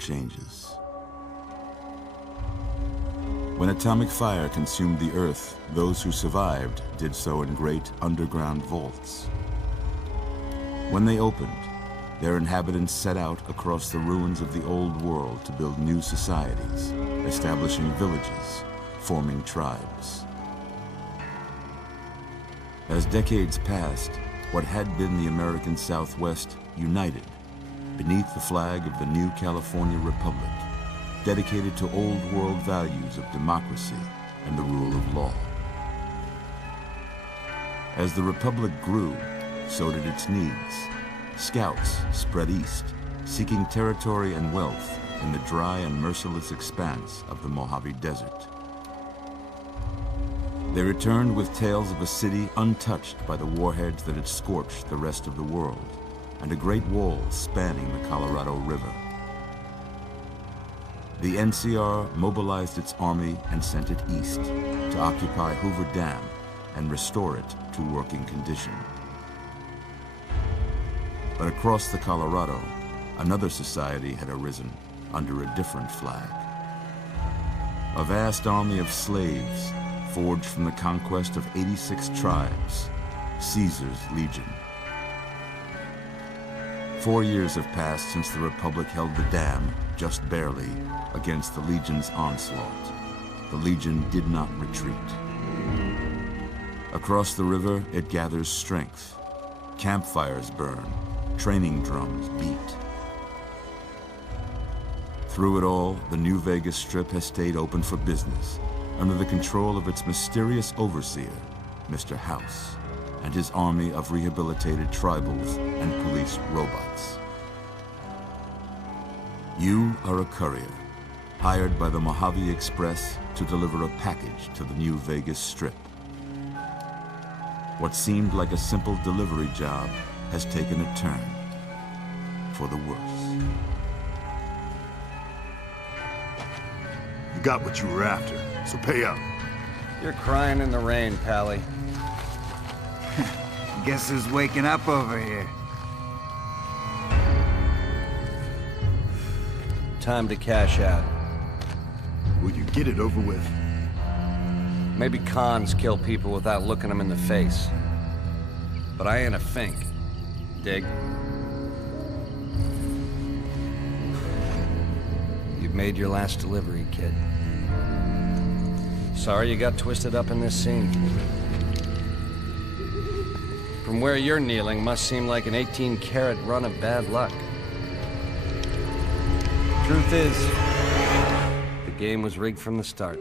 changes. When atomic fire consumed the Earth, those who survived did so in great underground vaults. When they opened, their inhabitants set out across the ruins of the old world to build new societies, establishing villages, forming tribes. As decades passed, what had been the American Southwest united beneath the flag of the new California Republic, dedicated to old world values of democracy and the rule of law. As the Republic grew, so did its needs. Scouts spread east, seeking territory and wealth in the dry and merciless expanse of the Mojave Desert. They returned with tales of a city untouched by the warheads that had scorched the rest of the world, and a great wall spanning the Colorado River. The NCR mobilized its army and sent it east to occupy Hoover Dam and restore it to working condition. But across the Colorado, another society had arisen under a different flag. A vast army of slaves forged from the conquest of 86 tribes, Caesar's Legion. 4 years have passed since the Republic held the dam, just barely, against the Legion's onslaught. The Legion did not retreat. Across the river, it gathers strength. Campfires burn, training drums beat. Through it all, the New Vegas Strip has stayed open for business, under the control of its mysterious overseer, Mr. House, and his army of rehabilitated tribals and police robots. You are a courier, hired by the Mojave Express to deliver a package to the New Vegas Strip. What seemed like a simple delivery job has taken a turn for the worse. You got what you were after, so pay up. You're crying in the rain, Pally. Guess who's waking up over here? Time to cash out. Will you get it over with? Maybe cons kill people without looking them in the face. But I ain't a fink. Dig? You've made your last delivery, kid. Sorry you got twisted up in this scene. From where you're kneeling must seem like an 18-carat run of bad luck. Truth is, the game was rigged from the start.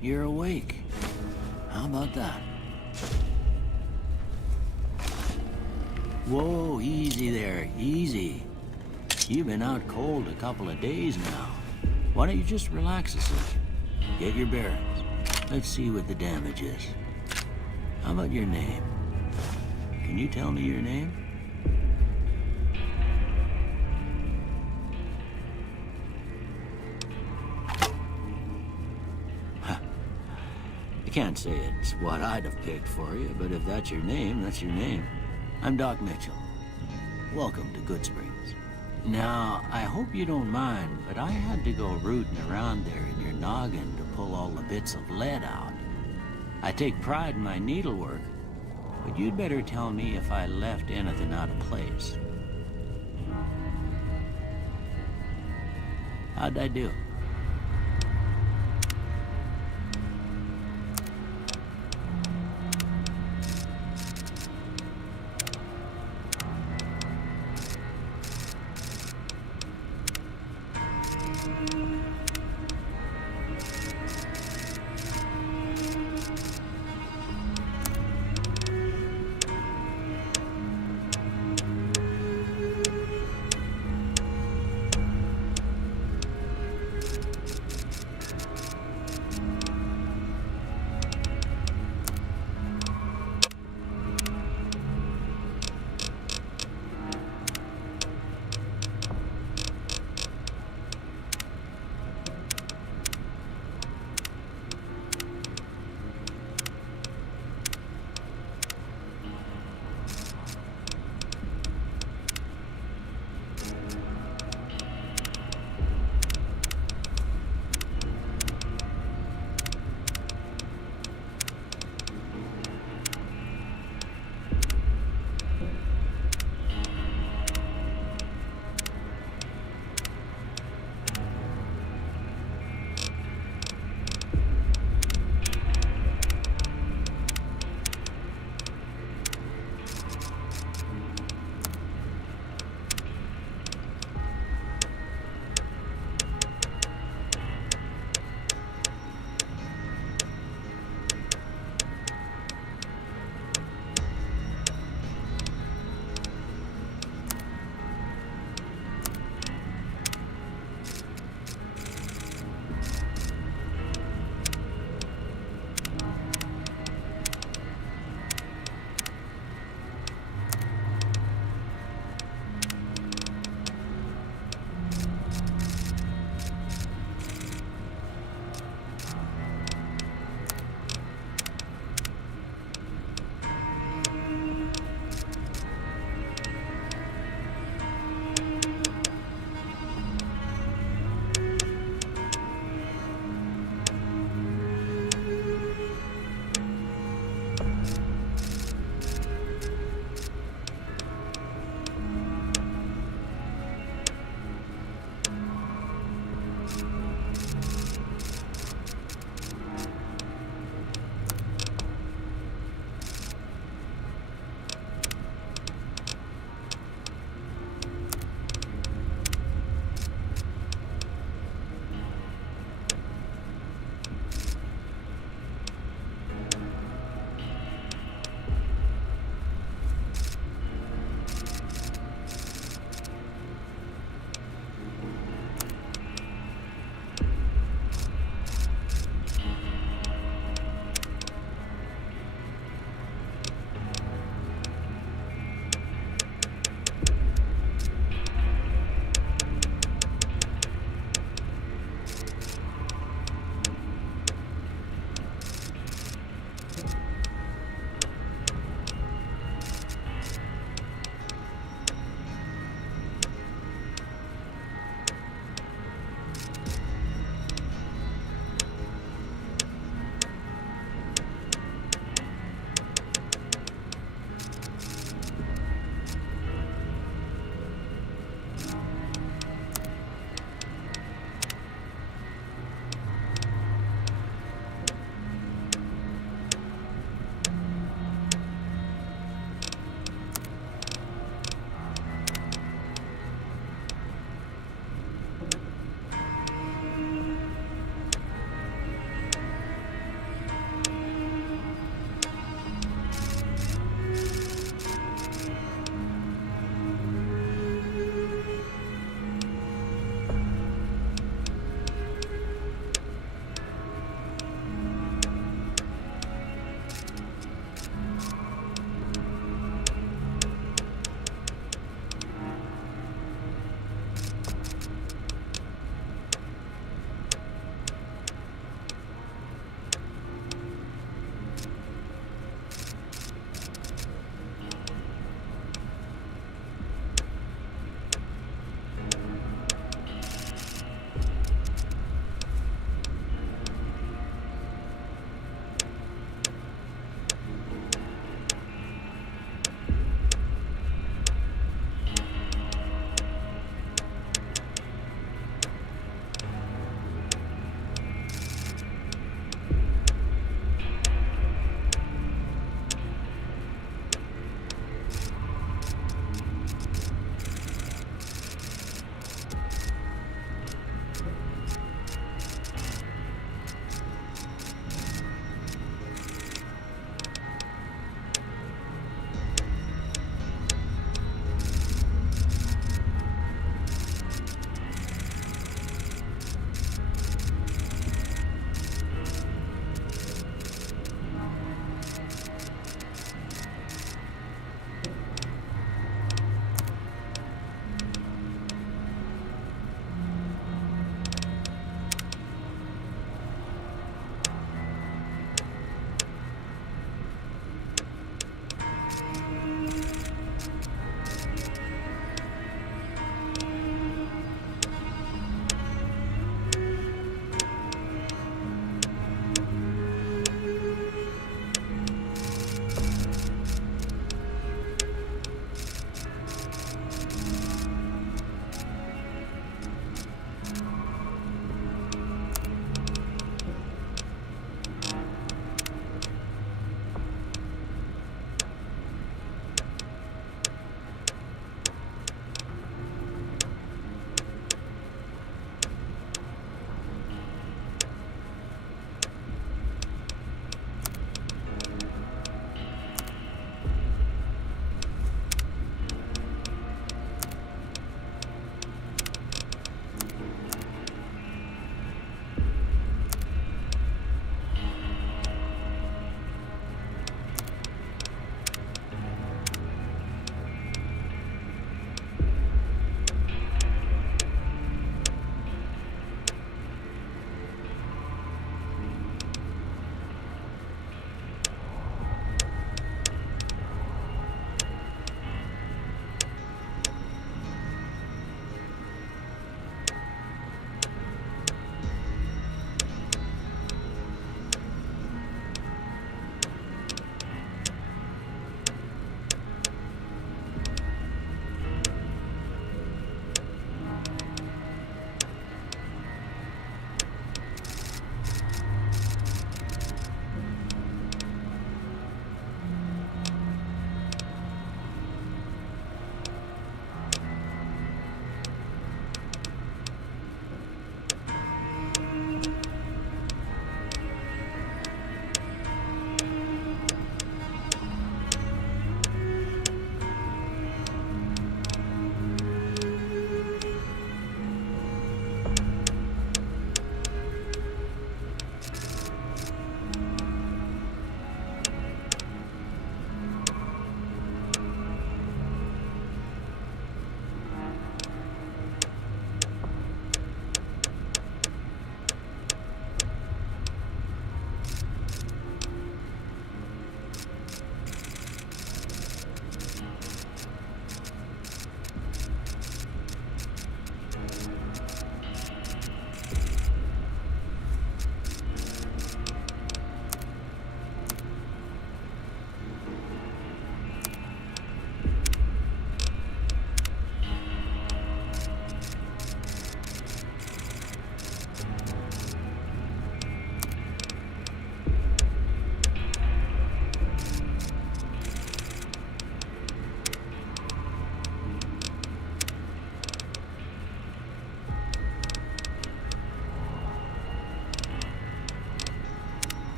You're awake. How about that? Whoa, easy there, easy. You've been out cold a couple of days now. Why don't you just relax a second? Get your bearings. Let's see what the damage is. How about your name? Can you tell me your name? I can't say it's what I'd have picked for you, but if that's your name, that's your name. I'm Doc Mitchell. Welcome to Goodsprings. Now, I hope you don't mind, but I had to go rooting around there in your noggin to pull all the bits of lead out. I take pride in my needlework, but you'd better tell me if I left anything out of place. How'd I do?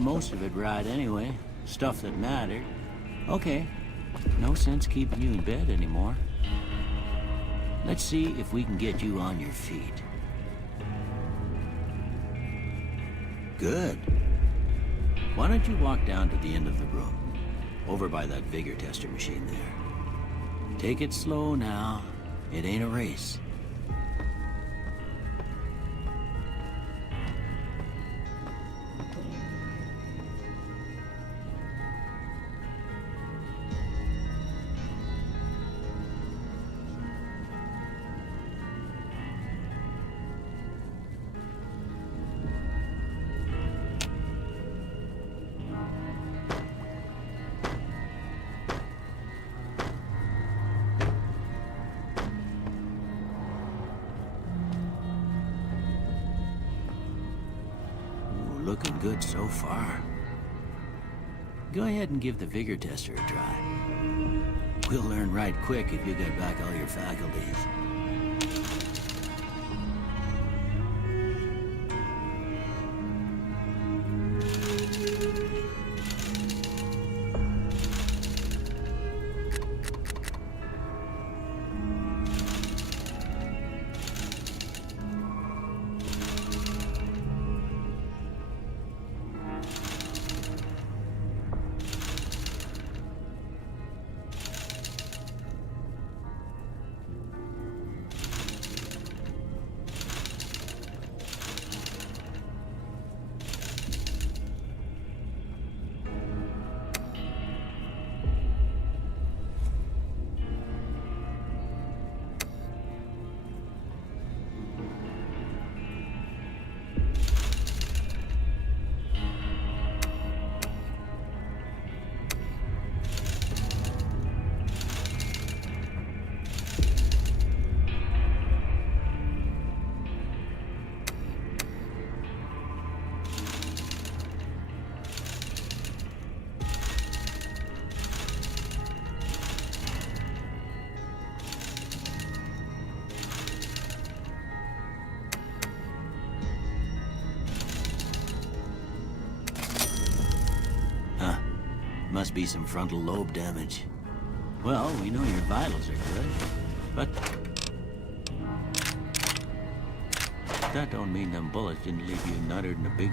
got most of it right anyway. Stuff that mattered. Okay, no sense keeping you in bed anymore. Let's see if we can get you on your feet. Good. Why don't you walk down to the end of the room, over by that vigor tester machine there. Take it slow now. It ain't a race. Looking good so far. Go ahead and give the vigor tester a try. We'll learn right quick if you get back all your faculties. Must be some frontal lobe damage. Well, we know your vitals are good, but that don't mean them bullets didn't leave you nuttered in a big...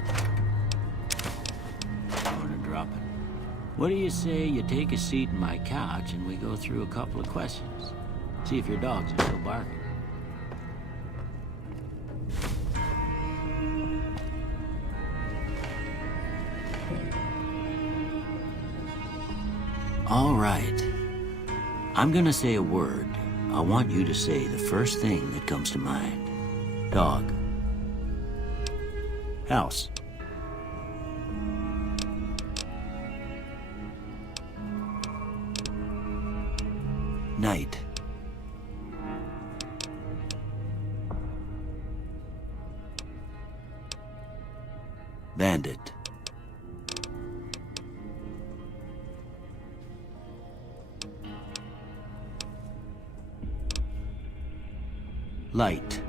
Gonna drop it. What do you say you take a seat in my couch and we go through a couple of questions? See if your dogs are still barking. All right. I'm gonna say a word. I want you to say the first thing that comes to mind. Dog. House. Night. Bandit. Light.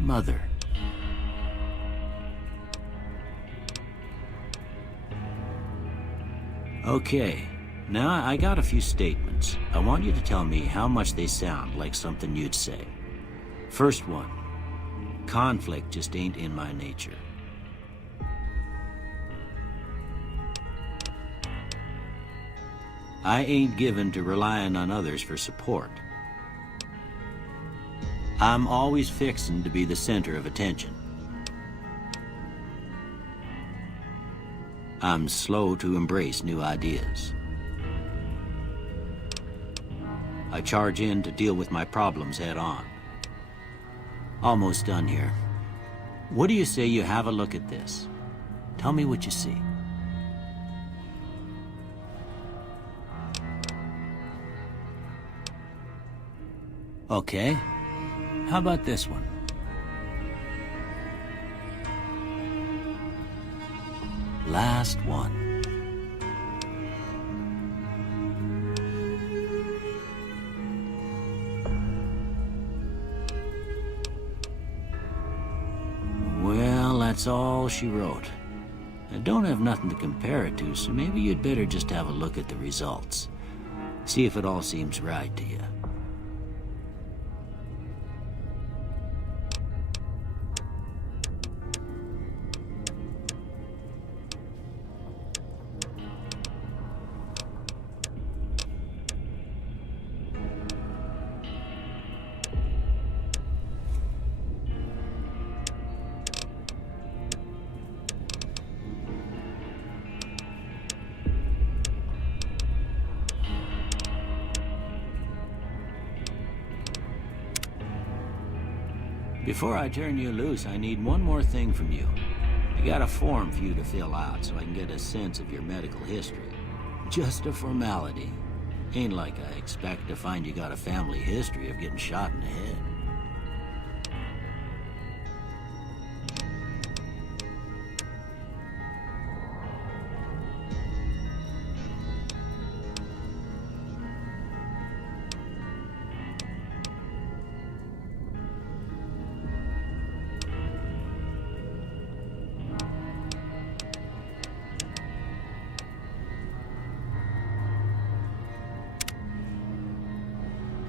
Mother. Okay, now I got a few statements. I want you to tell me how much they sound like something you'd say. First one, conflict just ain't in my nature. I ain't given to relying on others for support. I'm always fixin' to be the center of attention. I'm slow to embrace new ideas. I charge in to deal with my problems head on. Almost done here. What do you say you have a look at this? Tell me what you see. Okay. How about this one? Last one. that's all she wrote. I don't have nothing to compare it to, so maybe you'd better just have a look at the results. See if it all seems right to you. Before I turn you loose, I need one more thing from you. I got a form for you to fill out so I can get a sense of your medical history. Just a formality. Ain't like I expect to find you got a family history of getting shot in the head.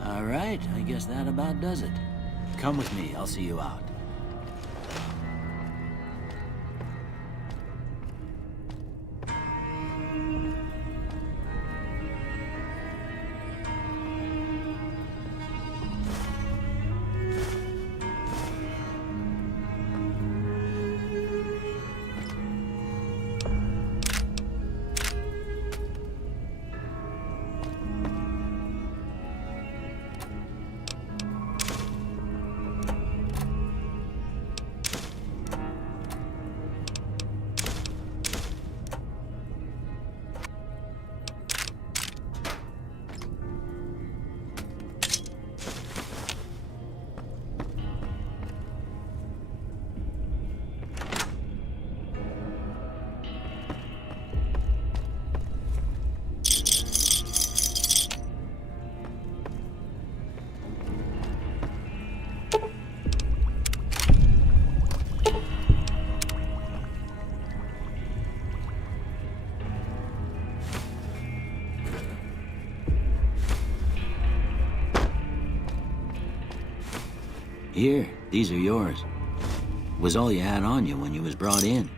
All right, I guess that about does it. Come with me, I'll see you out. Here, these are yours. Was all you had on you when you was brought in.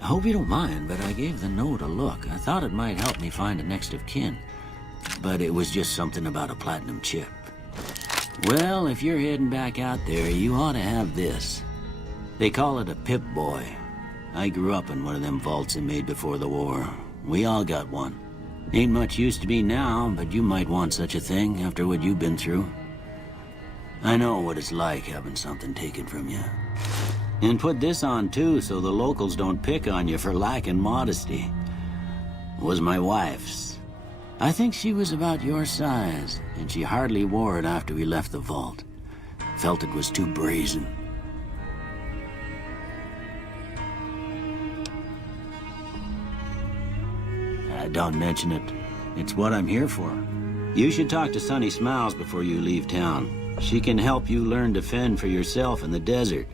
I hope you don't mind, but I gave the note a look. I thought it might help me find a next of kin. But it was just something about a platinum chip. Well, if you're heading back out there, you ought to have this. They call it a Pip-Boy. I grew up in one of them vaults they made before the war. We all got one. Ain't much use to be now, but you might want such a thing after what you've been through. I know what it's like having something taken from you. And put this on too, so the locals don't pick on you for lacking modesty. Was my wife's. I think she was about your size, and she hardly wore it after we left the vault. Felt it was too brazen. Don't mention it. It's what I'm here for. You should talk to Sunny Smiles before you leave town. She can help you learn to fend for yourself in the desert.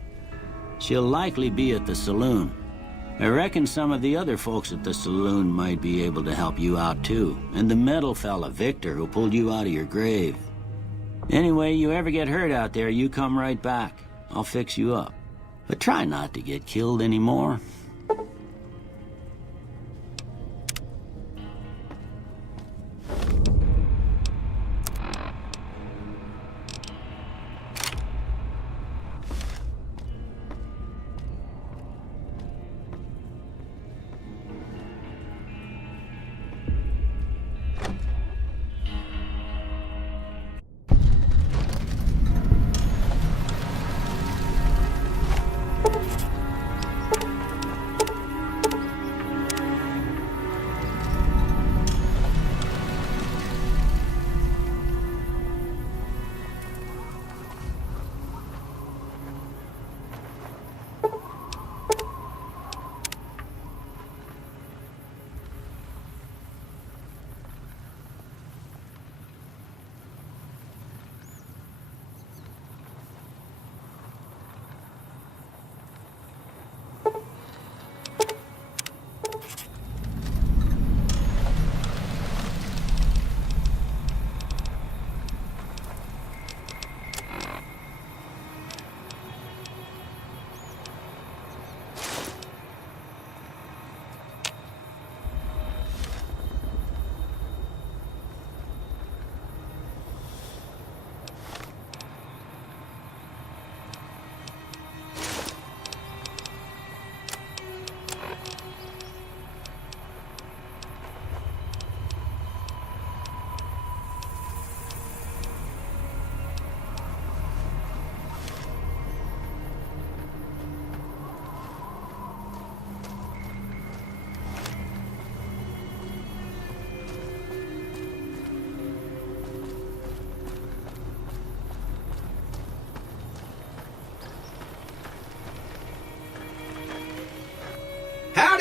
She'll likely be at the saloon. I reckon some of the other folks at the saloon might be able to help you out too. And the metal fella, Victor, who pulled you out of your grave. Anyway, you ever get hurt out there, you come right back. I'll fix you up. But try not to get killed anymore.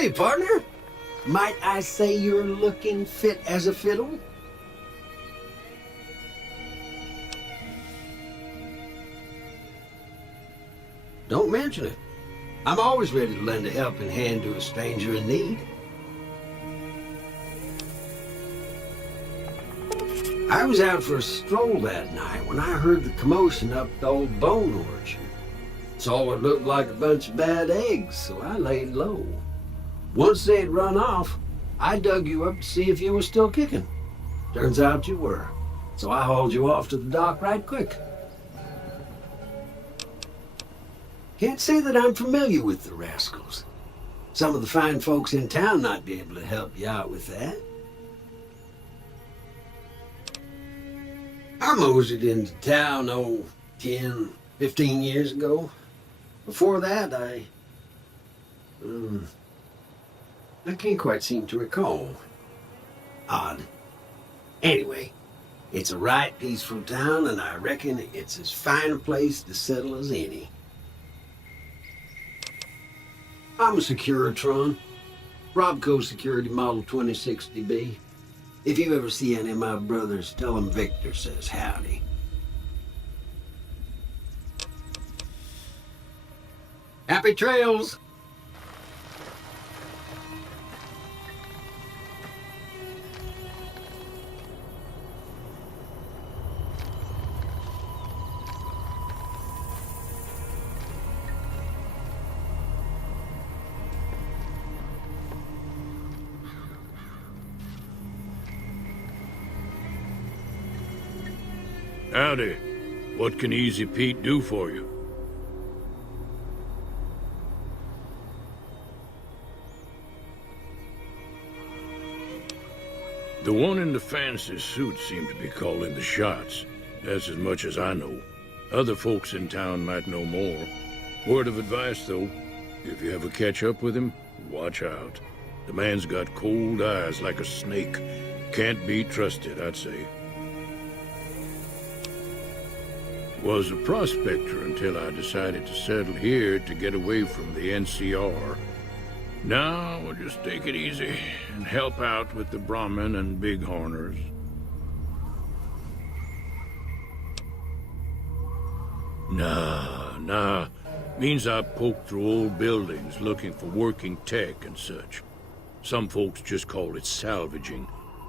Howdy, partner. Might I say you're looking fit as a fiddle? Don't mention it. I'm always ready to lend a helping hand to a stranger in need. I was out for a stroll that night when I heard the commotion up the old bone orchard. Saw what looked like a bunch of bad eggs, so I laid low. Once they'd run off, I dug you up to see if you were still kicking. Turns out you were, so I hauled you off to the dock right quick. Can't say that I'm familiar with the rascals. Some of the fine folks in town might be able to help you out with that. I moseyed into town, 10, 15 years ago. Before that, I can't quite seem to recall. Odd. Anyway, it's a right peaceful town, and I reckon it's as fine a place to settle as any. I'm a Securitron. Robco Security Model 2060B. If you ever see any of my brothers, tell them Victor says howdy. Happy trails! Howdy. What can Easy Pete do for you? The one in the fancy suit seemed to be calling the shots. That's as much as I know. Other folks in town might know more. Word of advice, though, if you ever catch up with him, watch out. The man's got cold eyes like a snake. Can't be trusted, I'd say. Was a prospector until I decided to settle here to get away from the NCR. Now we'll just take it easy and help out with the Brahmin and Bighorners. Nah. Means I poke through old buildings looking for working tech and such. Some folks just call it salvaging,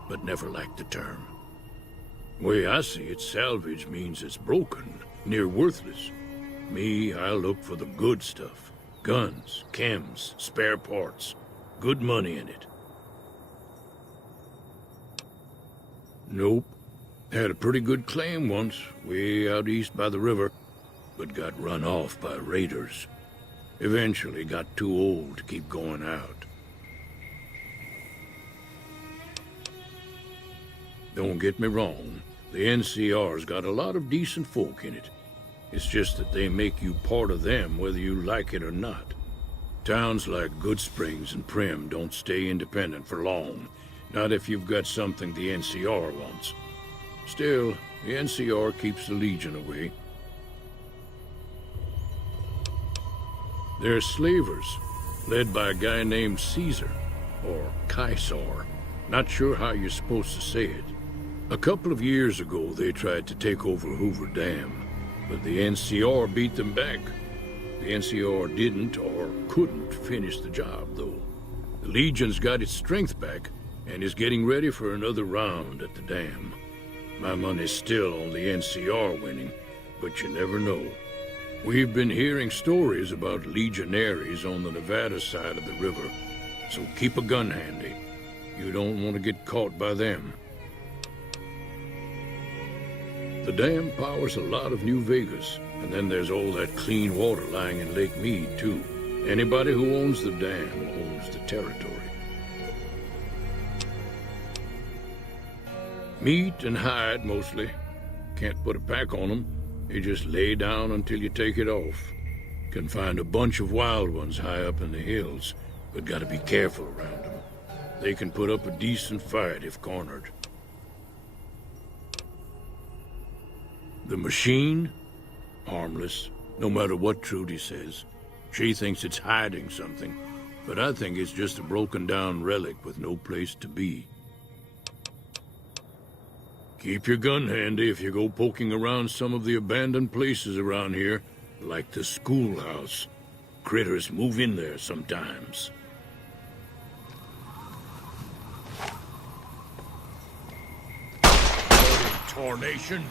but never liked the term. Way I see it, salvage means it's broken, near worthless. Me, I look for the good stuff. Guns, chems, spare parts. Good money in it. Nope. Had a pretty good claim once, way out east by the river, but got run off by raiders. Eventually got too old to keep going out. Don't get me wrong. The NCR's got a lot of decent folk in it. It's just that they make you part of them whether you like it or not. Towns like Goodsprings and Primm don't stay independent for long. Not if you've got something the NCR wants. Still, the NCR keeps the Legion away. They're slavers, led by a guy named Caesar, or Caesar. Not sure how you're supposed to say it. A couple of years ago, they tried to take over Hoover Dam, but the NCR beat them back. The NCR didn't or couldn't finish the job, though. The Legion's got its strength back and is getting ready for another round at the dam. My money's still on the NCR winning, but you never know. We've been hearing stories about legionaries on the Nevada side of the river, so keep a gun handy. You don't want to get caught by them. The dam powers a lot of New Vegas, and then there's all that clean water lying in Lake Mead, too. Anybody who owns the dam owns the territory. Meat and hide, mostly. Can't put a pack on them. You just lay down until you take it off. Can find a bunch of wild ones high up in the hills, but gotta be careful around them. They can put up a decent fight if cornered. The machine? Harmless, no matter what Trudy says. She thinks it's hiding something. But I think it's just a broken down relic with no place to be. Keep your gun handy if you go poking around some of the abandoned places around here, like the schoolhouse. Critters move in there sometimes. Tarnation.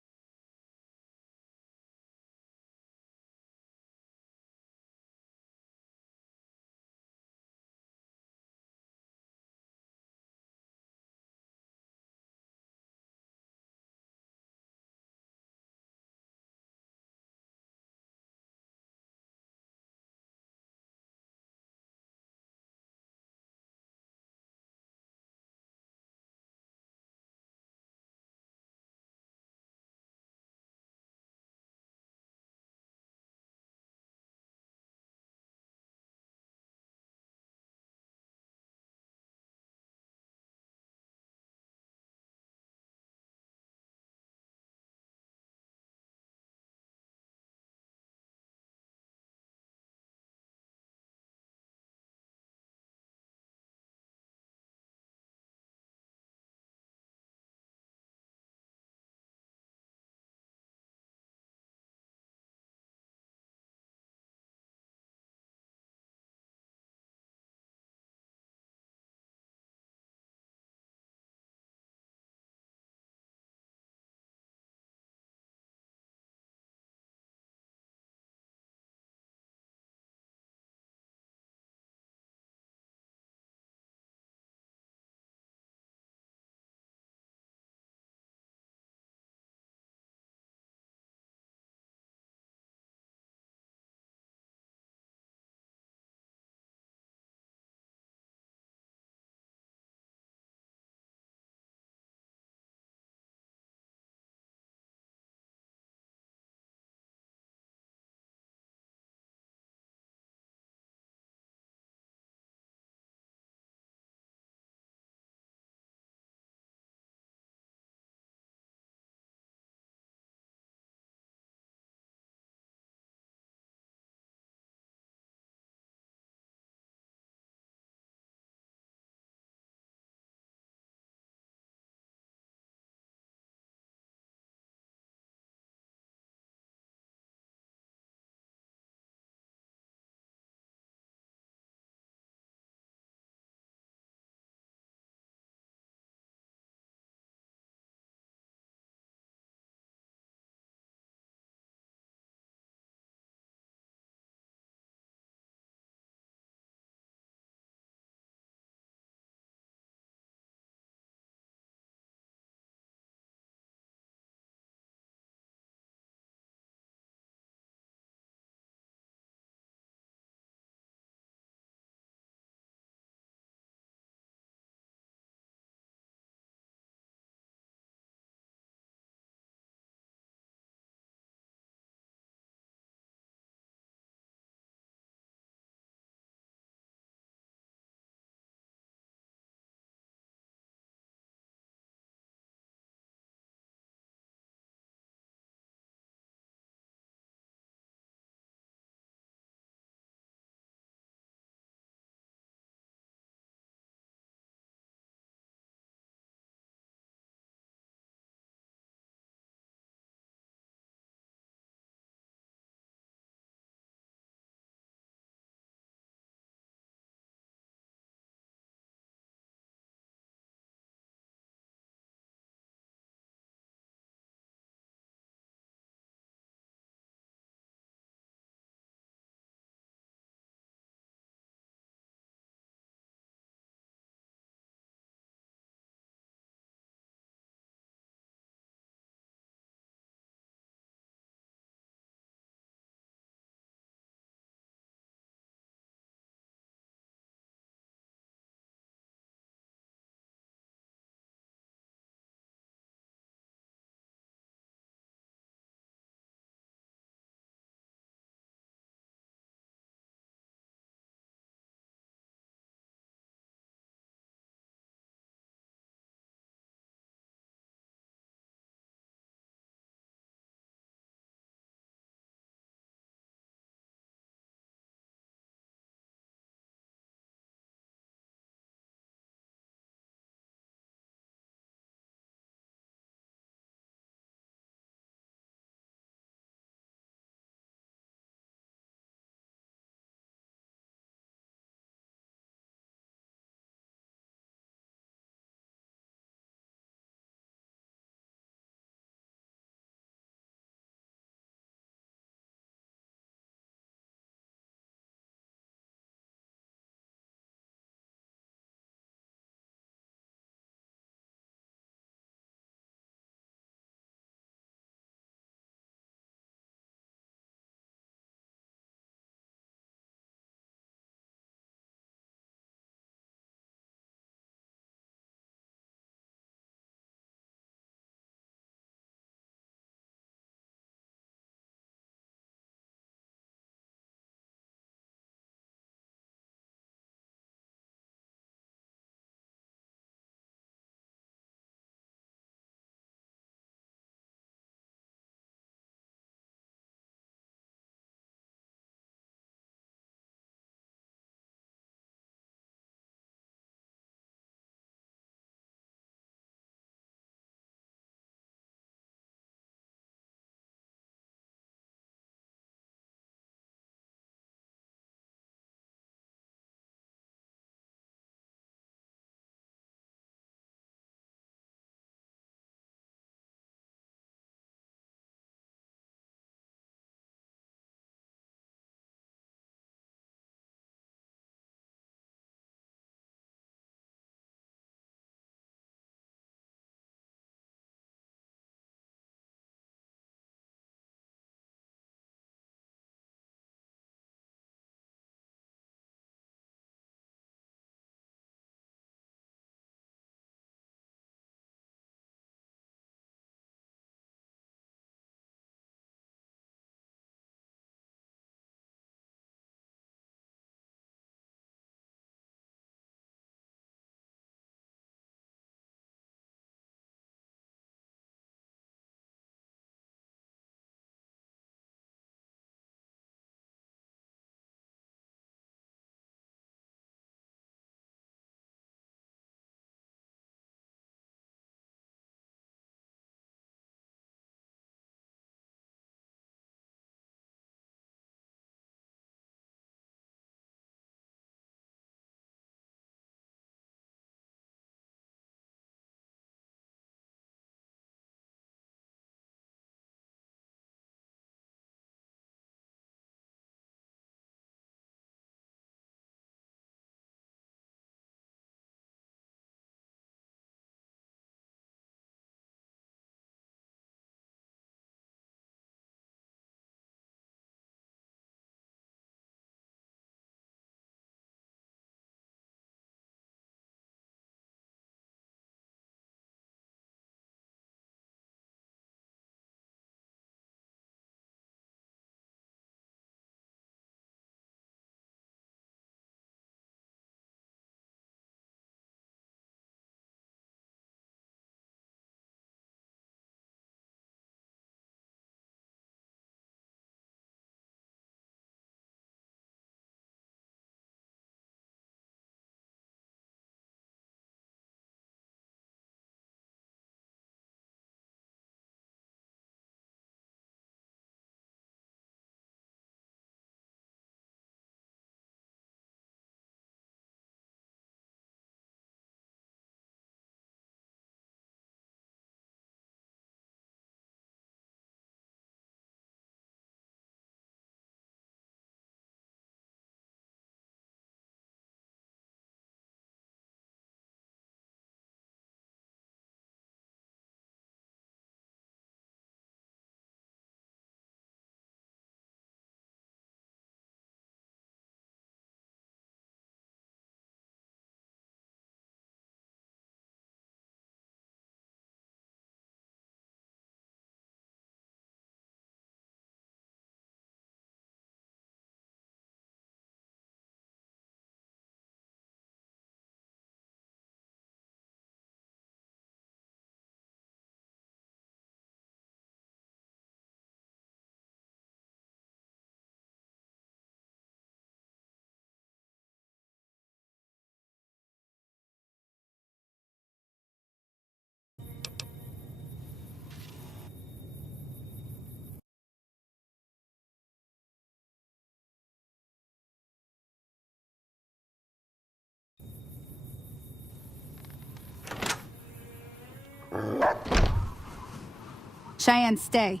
Cheyenne, stay.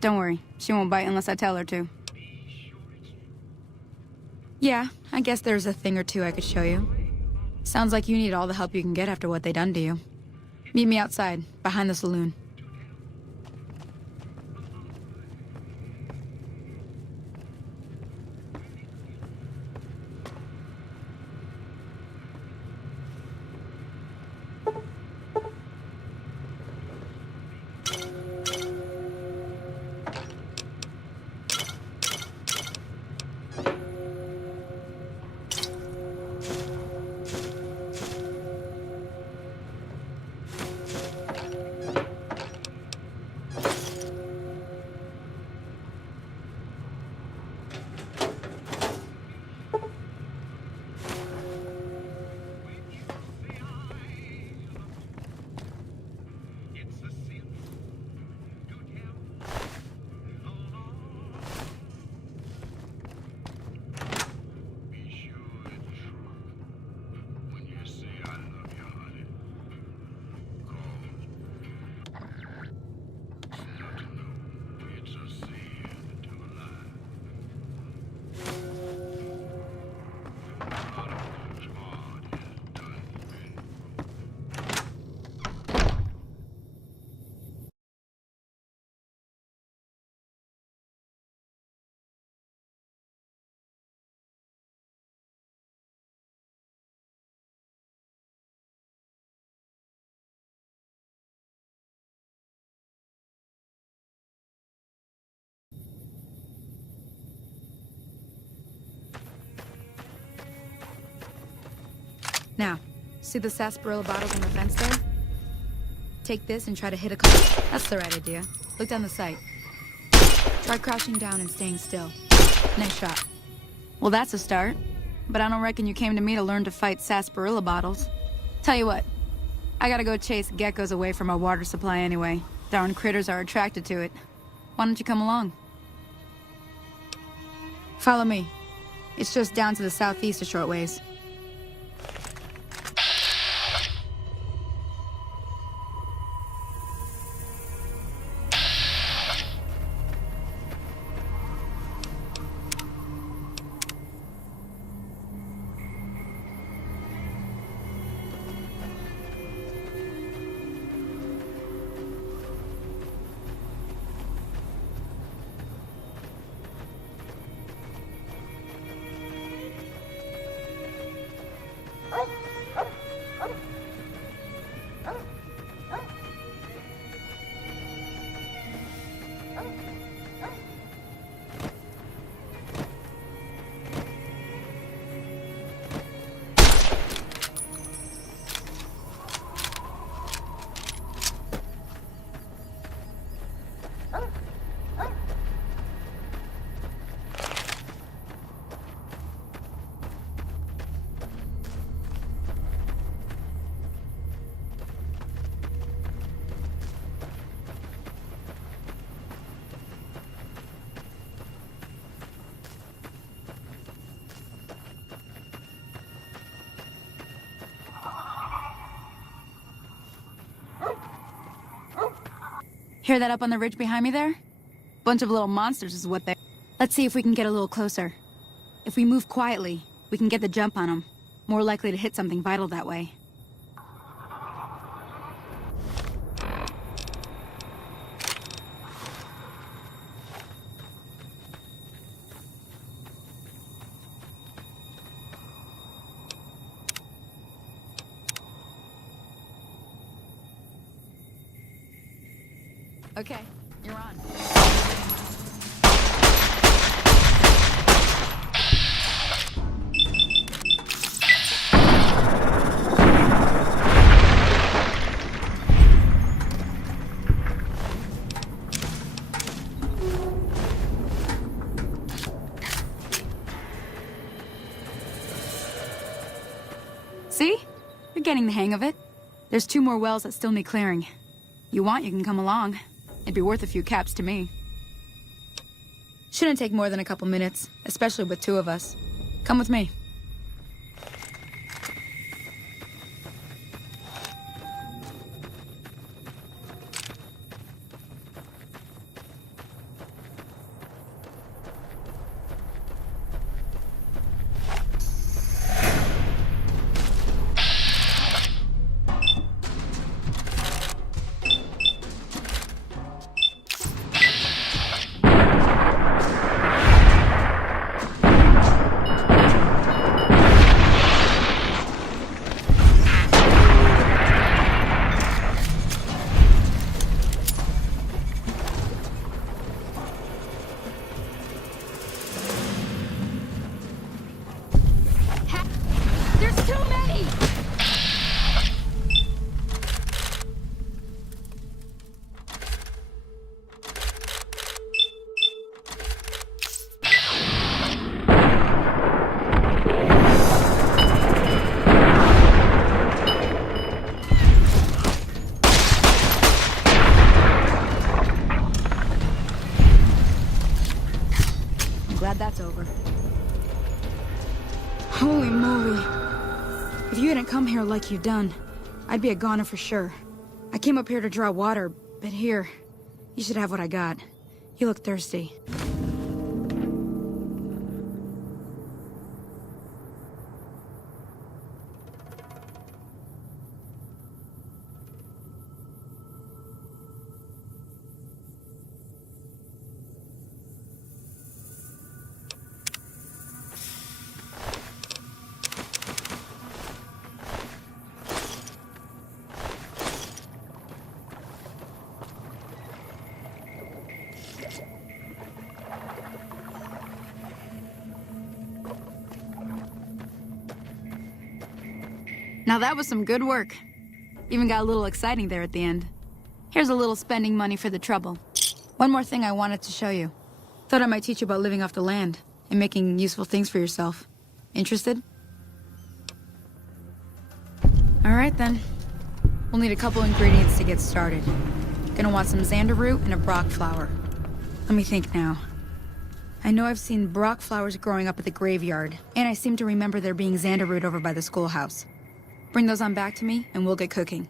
Don't worry, she won't bite unless I tell her to. Yeah, I guess there's a thing or two I could show you. Sounds like you need all the help you can get after what they done to you. Meet me outside, behind the saloon. Now, see the sarsaparilla bottles on the fence there? Take this and try to hit a couple. That's the right idea. Look down the sight. Try crouching down and staying still. Nice shot. Well, that's a start. But I don't reckon you came to me to learn to fight sarsaparilla bottles. Tell you what, I gotta go chase geckos away from our water supply anyway. Darn critters are attracted to it. Why don't you come along? Follow me. It's just down to the southeast a short ways. Hear that up on the ridge behind me there? Bunch of little monsters is what they... Let's see if we can get a little closer. If we move quietly, we can get the jump on them. More likely to hit something vital that way. Okay, you're on. See? You're getting the hang of it. There's 2 more wells that still need clearing. You want, you can come along. It'd be worth a few caps to me. Shouldn't take more than a couple minutes, especially with 2 of us. Come with me. Too many! Glad that's over. Holy moly. If you hadn't come here like you've done, I'd be a goner for sure. I came up here to draw water, but here, you should have what I got. You look thirsty. Now that was some good work. Even got a little exciting there at the end. Here's a little spending money for the trouble. One more thing I wanted to show you. Thought I might teach you about living off the land and making useful things for yourself. Interested? All right then. We'll need a couple ingredients to get started. Gonna want some xander root and a brock flower. Let me think now. I know I've seen brock flowers growing up at the graveyard, and I seem to remember there being xander root over by the schoolhouse. Bring those on back to me, and we'll get cooking.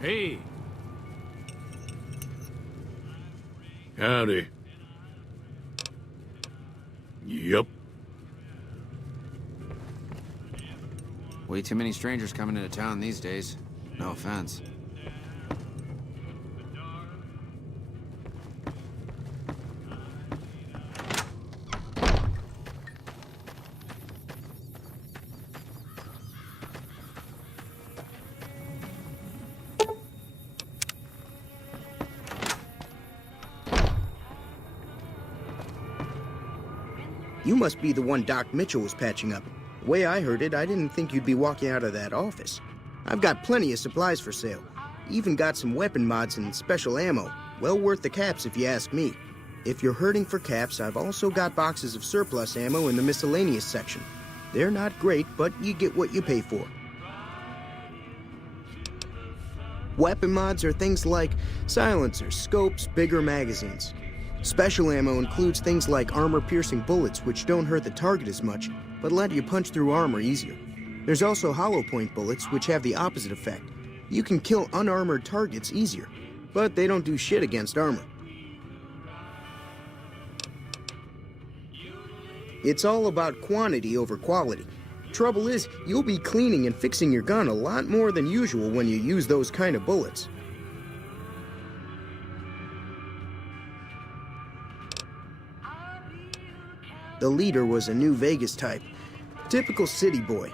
Hey. Howdy. Yup. Way too many strangers coming into town these days. No offense. You must be the one Doc Mitchell was patching up. The way I heard it, I didn't think you'd be walking out of that office. I've got plenty of supplies for sale. Even got some weapon mods and special ammo. Well worth the caps if you ask me. If you're hurting for caps, I've also got boxes of surplus ammo in the miscellaneous section. They're not great, but you get what you pay for. Weapon mods are things like silencers, scopes, bigger magazines. Special ammo includes things like armor-piercing bullets, which don't hurt the target as much, but let you punch through armor easier. There's also hollow point bullets, which have the opposite effect. You can kill unarmored targets easier, but they don't do shit against armor. It's all about quantity over quality. Trouble is, you'll be cleaning and fixing your gun a lot more than usual when you use those kind of bullets. The leader was a New Vegas type. Typical city boy.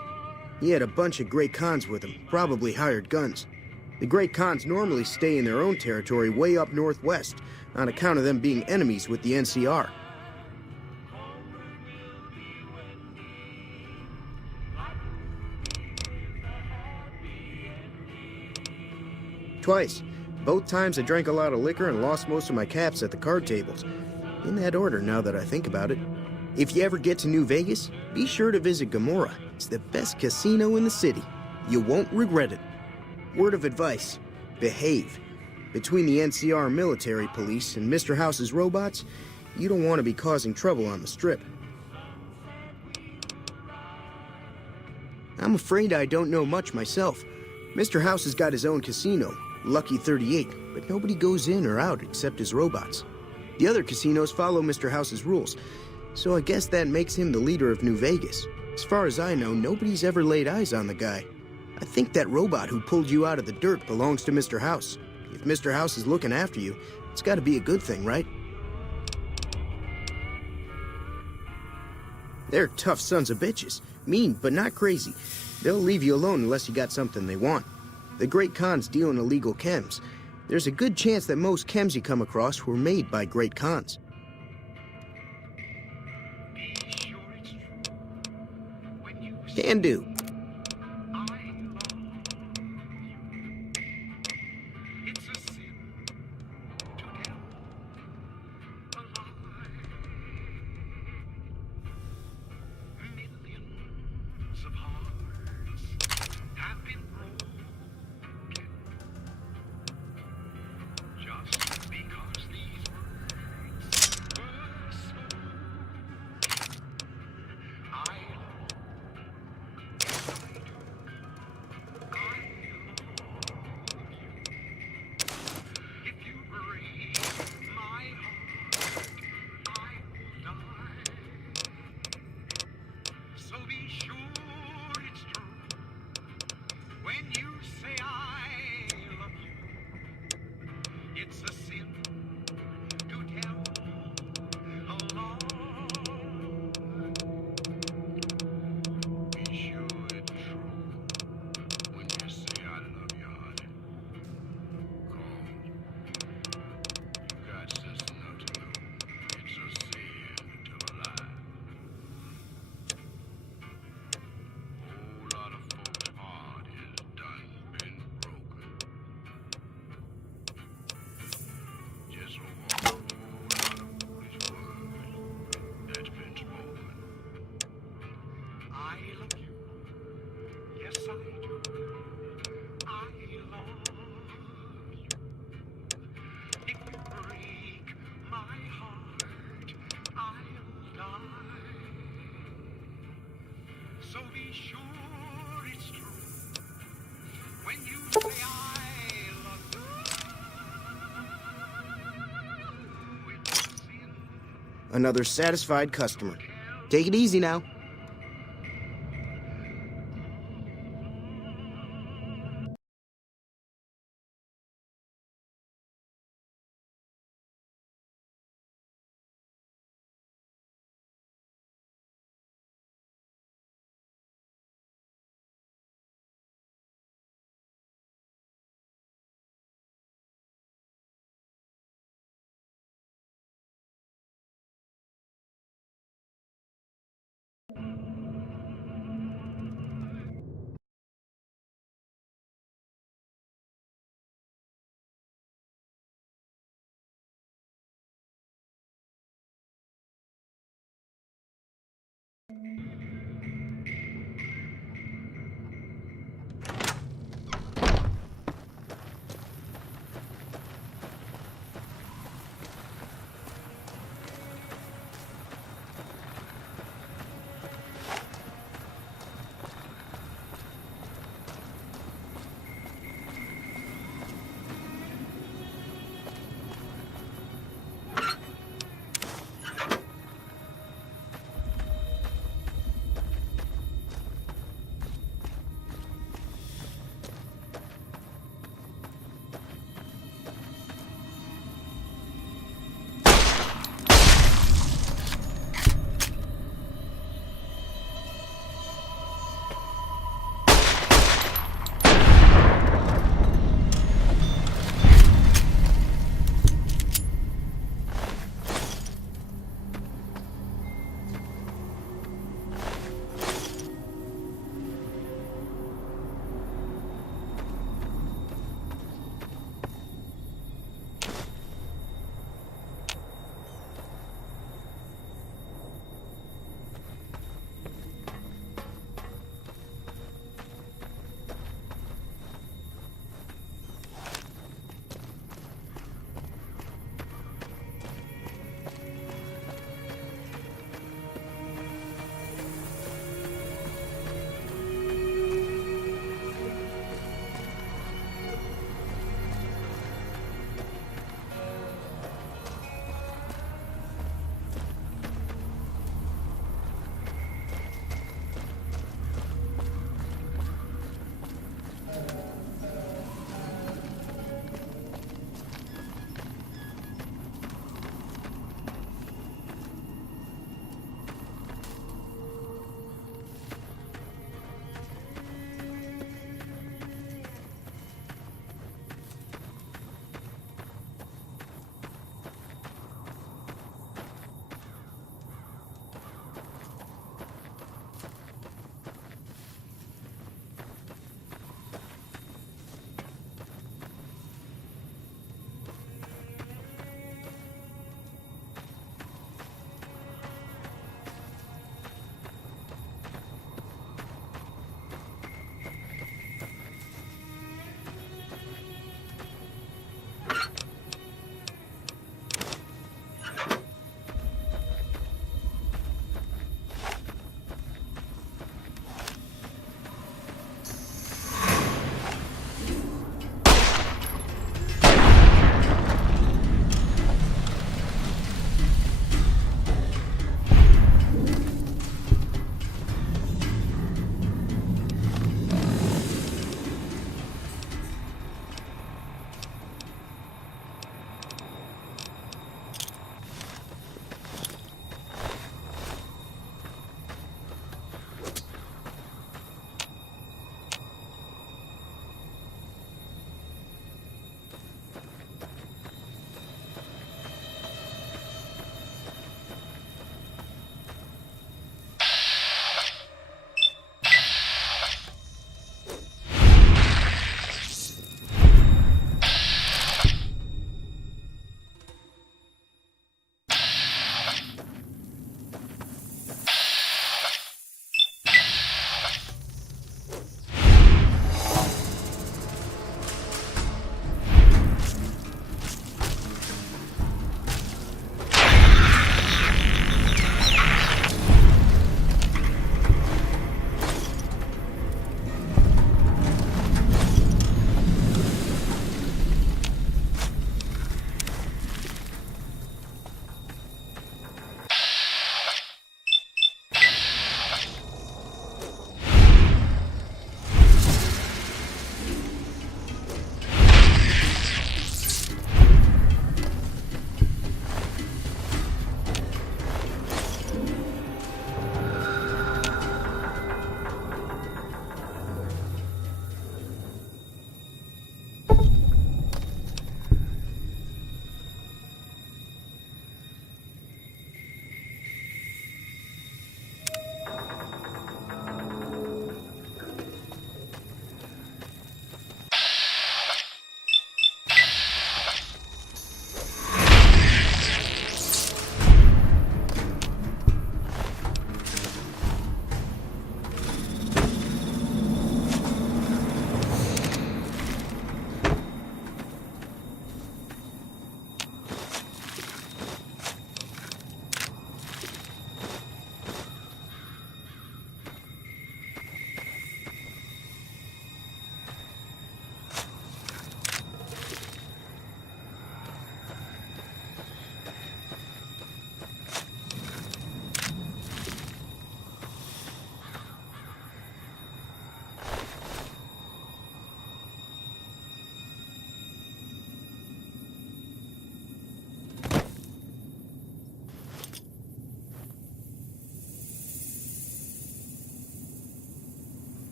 He had a bunch of Great Khans with him, probably hired guns. The Great Khans normally stay in their own territory way up northwest, on account of them being enemies with the NCR. Twice. Both times I drank a lot of liquor and lost most of my caps at the card tables. In that order, now that I think about it. If you ever get to New Vegas, be sure to visit Gomorrah. It's the best casino in the city. You won't regret it. Word of advice, behave. Between the NCR military police and Mr. House's robots, you don't want to be causing trouble on the Strip. I'm afraid I don't know much myself. Mr. House has got his own casino, Lucky 38, but nobody goes in or out except his robots. The other casinos follow Mr. House's rules, so I guess that makes him the leader of New Vegas. As far as I know, nobody's ever laid eyes on the guy. I think that robot who pulled you out of the dirt belongs to Mr. House. If Mr. House is looking after you, it's gotta be a good thing, right? They're tough sons of bitches. Mean, but not crazy. They'll leave you alone unless you got something they want. The Great Khans deal in illegal chems. There's a good chance that most chems you come across were made by Great Khans. Can do. Another satisfied customer. Take it easy now.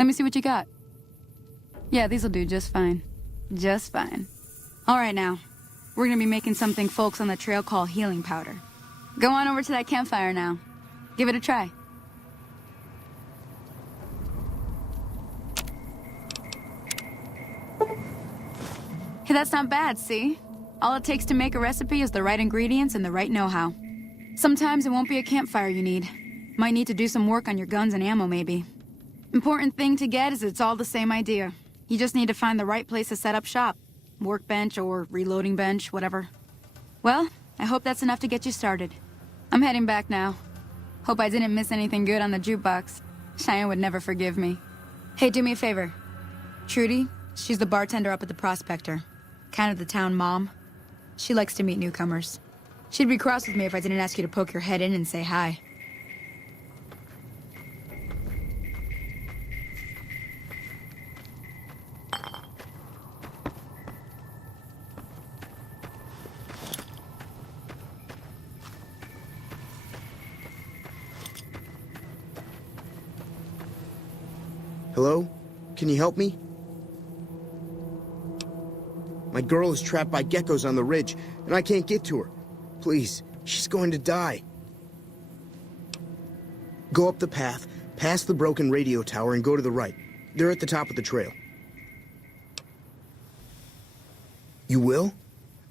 Let me see what you got. Yeah, these'll do just fine. Just fine. All right, now. We're gonna be making something folks on the trail call healing powder. Go on over to that campfire now. Give it a try. Hey, that's not bad, see? All it takes to make a recipe is the right ingredients and the right know-how. Sometimes it won't be a campfire you need. Might need to do some work on your guns and ammo, maybe. Important thing to get is it's all the same idea. You just need to find the right place to set up shop. Workbench or reloading bench, whatever. Well, I hope that's enough to get you started. I'm heading back now. Hope I didn't miss anything good on the jukebox. Cheyenne would never forgive me. Hey, do me a favor. Trudy, she's the bartender up at the Prospector. Kind of the town mom. She likes to meet newcomers. She'd be cross with me if I didn't ask you to poke your head in and say hi. Hello? Can you help me? My girl is trapped by geckos on the ridge, and I can't get to her. Please, she's going to die. Go up the path, past the broken radio tower, and go to the right. They're at the top of the trail. You will?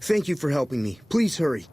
Thank you for helping me. Please hurry.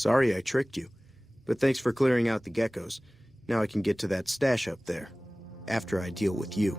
Sorry I tricked you. But thanks for clearing out the geckos. Now I can get to that stash up there. After I deal with you.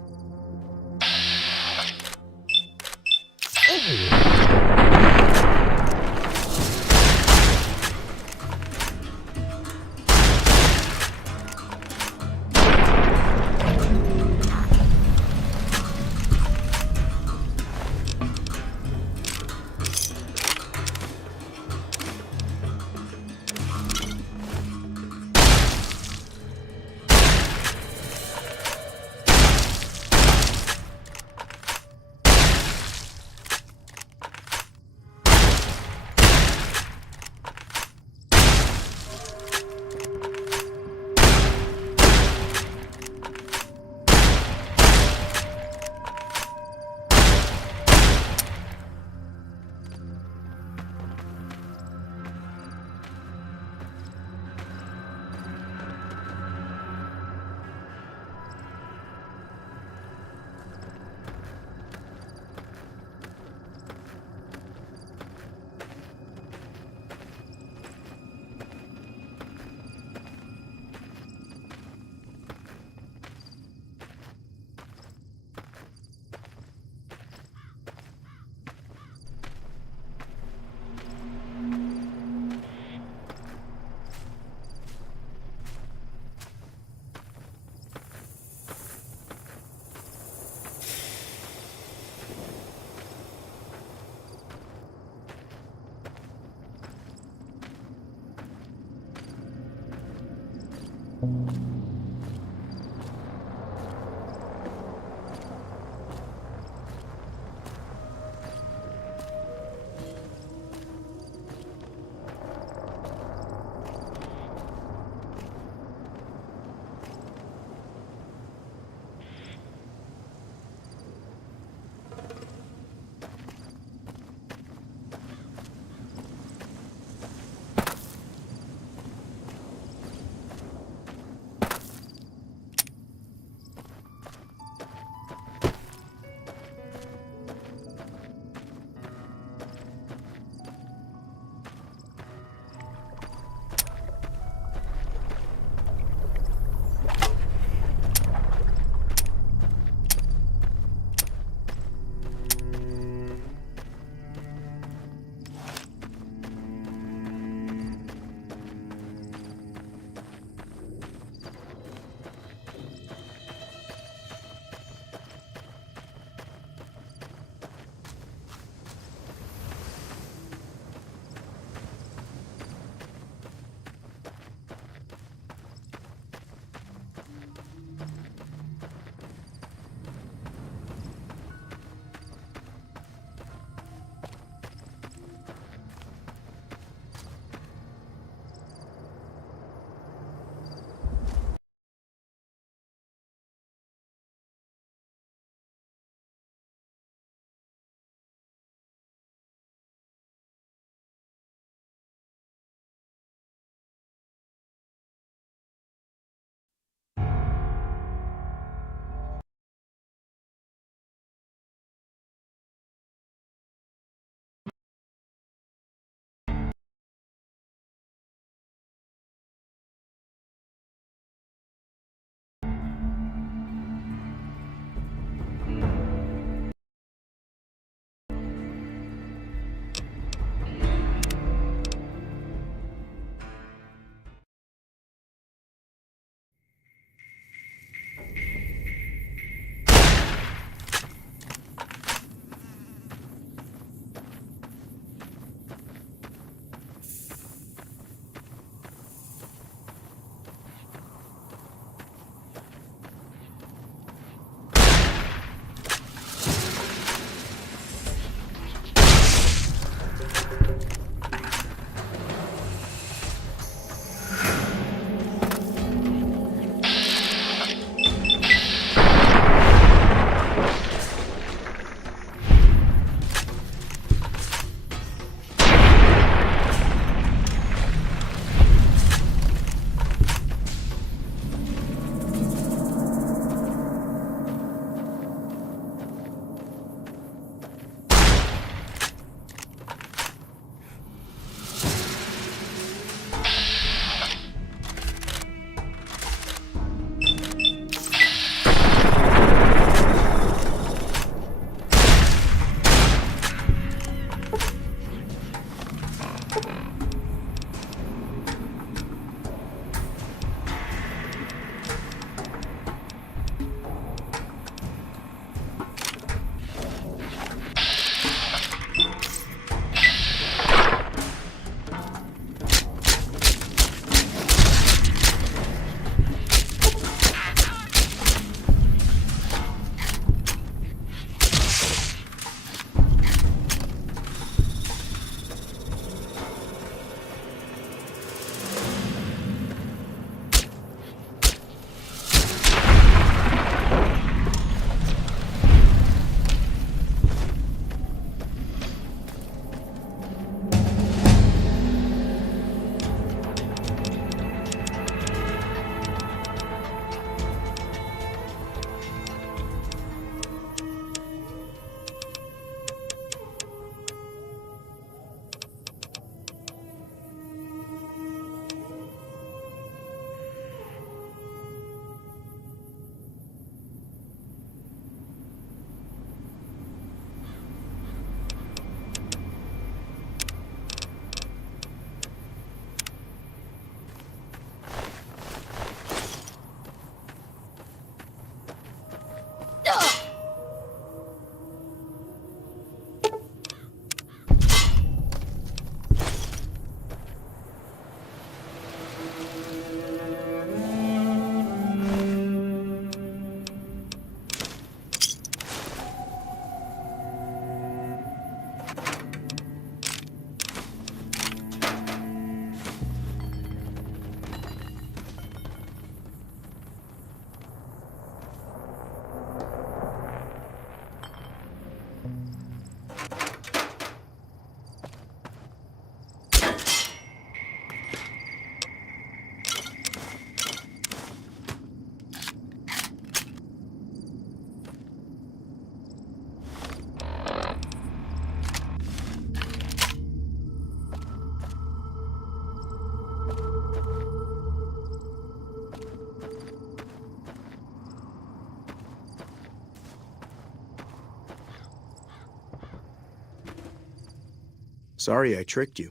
Sorry I tricked you.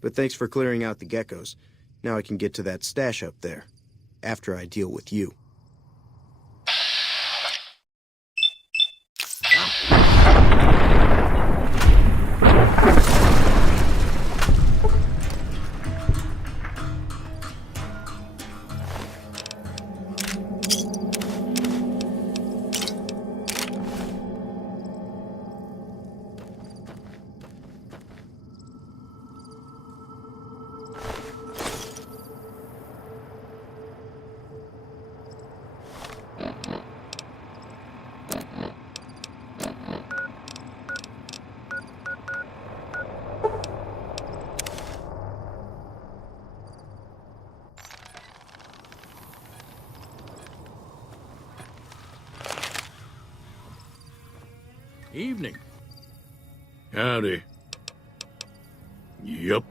But thanks for clearing out the geckos. Now I can get to that stash up there. After I deal with you. Evening. Howdy. Yup.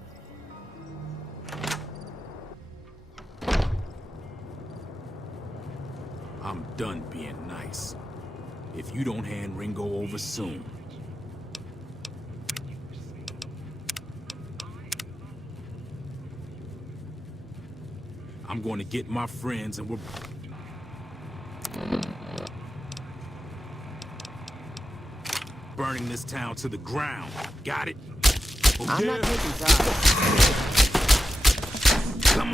I'm done being nice. If you don't hand Ringo over soon. I'm going to get my friends and we're... burning this town to the ground. Got it? Okay? I'm not taking sides. Come on.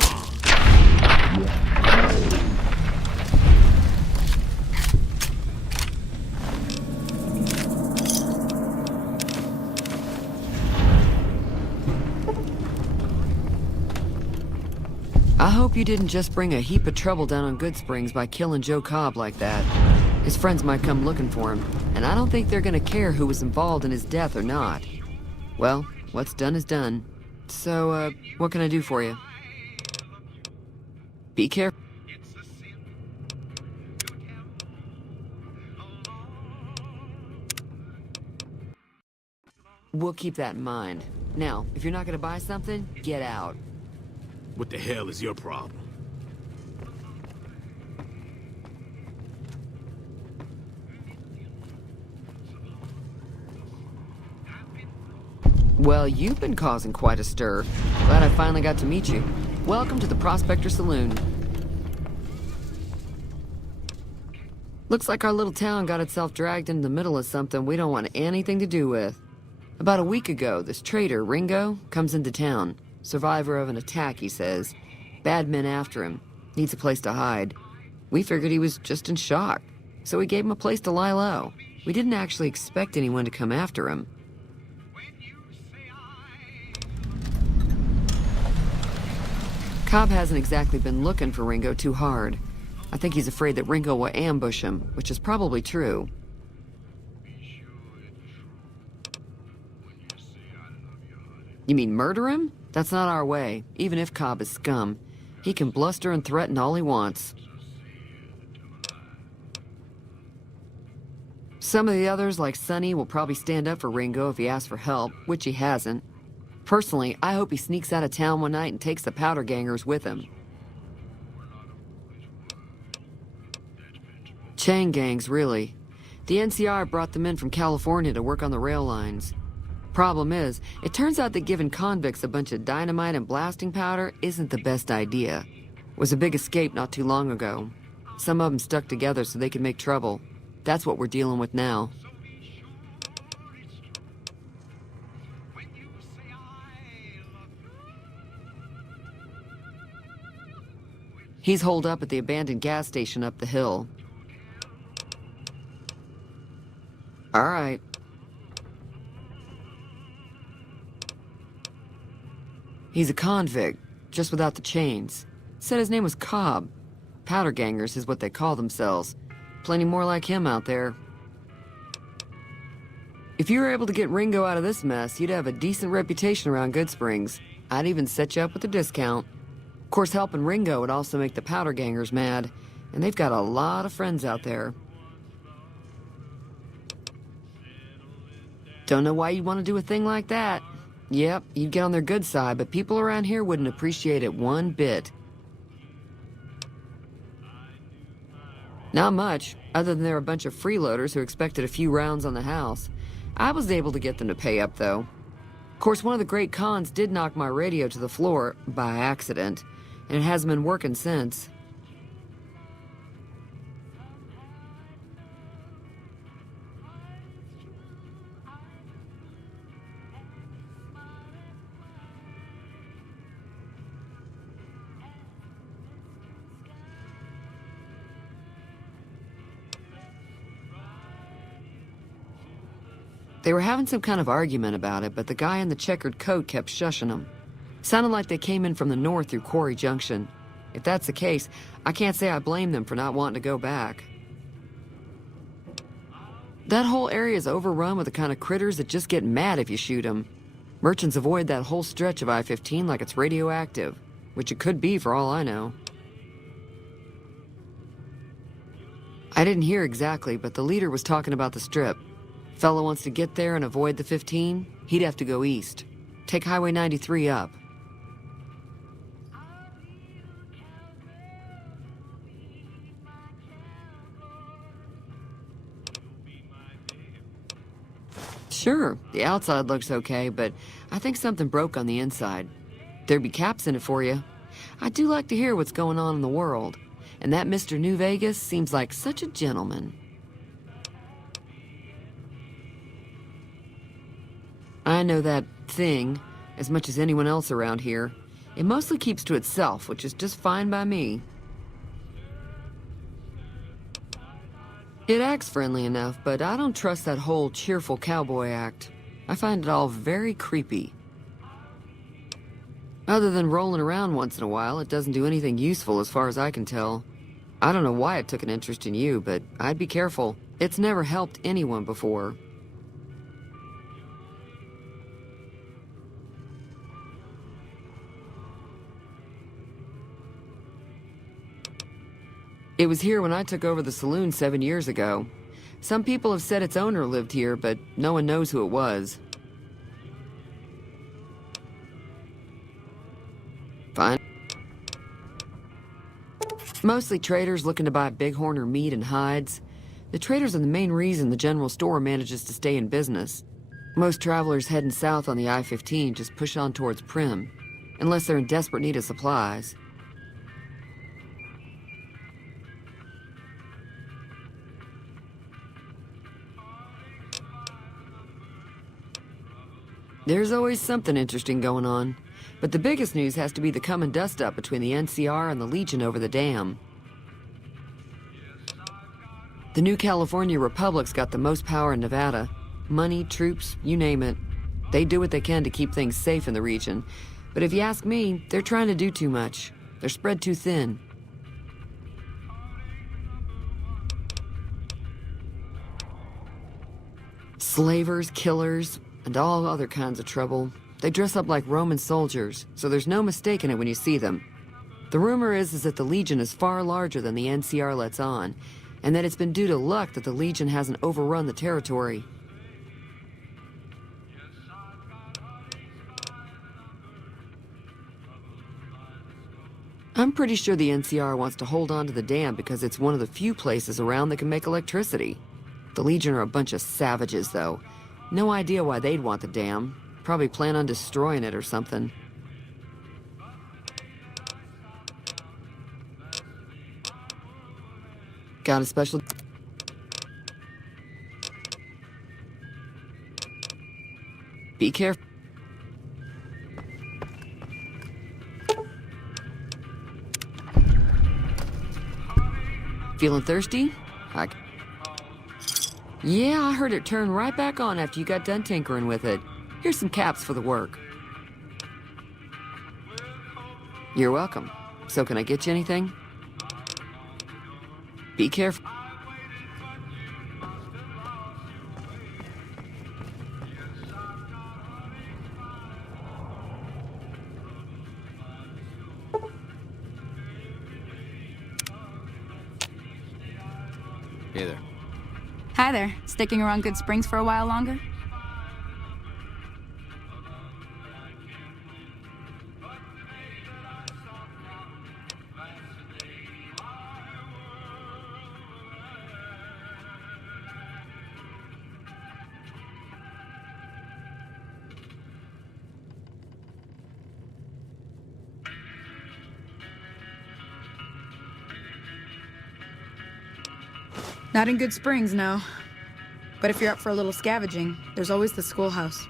I hope you didn't just bring a heap of trouble down on Goodsprings by killing Joe Cobb like that. His friends might come looking for him, and I don't think they're gonna care who was involved in his death or not. Well, what's done is done. So, what can I do for you? Be careful. We'll keep that in mind. Now, if you're not gonna buy something, get out. What the hell is your problem? Well, you've been causing quite a stir. Glad I finally got to meet you. Welcome to the Prospector Saloon. Looks like our little town got itself dragged into the middle of something we don't want anything to do with. About a week ago, this trader, Ringo, comes into town. Survivor of an attack, he says. Bad men after him. Needs a place to hide. We figured he was just in shock, so we gave him a place to lie low. We didn't actually expect anyone to come after him. Cobb hasn't exactly been looking for Ringo too hard. I think he's afraid that Ringo will ambush him, which is probably true. You mean murder him? That's not our way, even if Cobb is scum. He can bluster and threaten all he wants. Some of the others, like Sonny, will probably stand up for Ringo if he asks for help, which he hasn't. Personally, I hope he sneaks out of town one night and takes the powder gangers with him. Chain gangs, really. The NCR brought them in from California to work on the rail lines. Problem is, it turns out that giving convicts a bunch of dynamite and blasting powder isn't the best idea. It was a big escape not too long ago. Some of them stuck together so they could make trouble. That's what we're dealing with now. He's holed up at the abandoned gas station up the hill. All right. He's a convict, just without the chains. Said his name was Cobb. Powder gangers is what they call themselves. Plenty more like him out there. If you were able to get Ringo out of this mess, you'd have a decent reputation around Goodsprings. I'd even set you up with a discount. Of course, helping Ringo would also make the powder gangers mad, and they've got a lot of friends out there. Don't know why you'd want to do a thing like that. Yep, you'd get on their good side, but people around here wouldn't appreciate it one bit. Not much, other than they're a bunch of freeloaders who expected a few rounds on the house. I was able to get them to pay up, though. Of course, one of the great cons did knock my radio to the floor by accident, and it hasn't been working since. They were having some kind of argument about it, but the guy in the checkered coat kept shushing them. Sounded like they came in from the north through Quarry Junction. If that's the case, I can't say I blame them for not wanting to go back. That whole area is overrun with the kind of critters that just get mad if you shoot them. Merchants avoid that whole stretch of I-15 like it's radioactive, which it could be for all I know. I didn't hear exactly, but the leader was talking about the Strip. Fellow wants to get there and avoid the 15, he'd have to go east. Take Highway 93 up. Sure, the outside looks okay, but I think something broke on the inside. There'd be caps in it for you. I do like to hear what's going on in the world, and that Mr. New Vegas seems like such a gentleman. I know that thing as much as anyone else around here. It mostly keeps to itself, which is just fine by me. It acts friendly enough, but I don't trust that whole cheerful cowboy act. I find it all very creepy. Other than rolling around once in a while, it doesn't do anything useful as far as I can tell. I don't know why it took an interest in you, but I'd be careful. It's never helped anyone before. It was here when I took over the saloon 7 years ago. Some people have said its owner lived here, but no one knows who it was. Fine. Mostly traders looking to buy bighorn or meat and hides. The traders are the main reason the general store manages to stay in business. Most travelers heading south on the I-15 just push on towards Primm, unless they're in desperate need of supplies. There's always something interesting going on, but the biggest news has to be the coming dust-up between the NCR and the Legion over the dam. The new California Republic's got the most power in Nevada. Money, troops, you name it. They do what they can to keep things safe in the region, but if you ask me, they're trying to do too much. They're spread too thin. Slavers, killers, and all other kinds of trouble. They dress up like Roman soldiers, so there's no mistaking it when you see them. The rumor is that the Legion is far larger than the NCR lets on, and that it's been due to luck that the Legion hasn't overrun the territory. I'm pretty sure the NCR wants to hold on to the dam because it's one of the few places around that can make electricity. The Legion are a bunch of savages, though. No idea why they'd want the dam. Probably plan on destroying it or something. Got a special... Be careful. Feeling thirsty? Yeah, I heard it turn right back on after you got done tinkering with it. Here's some caps for the work. You're welcome. So can I get you anything? Be careful. Hey there. Hi there. Sticking around Good Springs for a while longer? Not in Good Springs, no. But if you're up for a little scavenging, there's always the schoolhouse.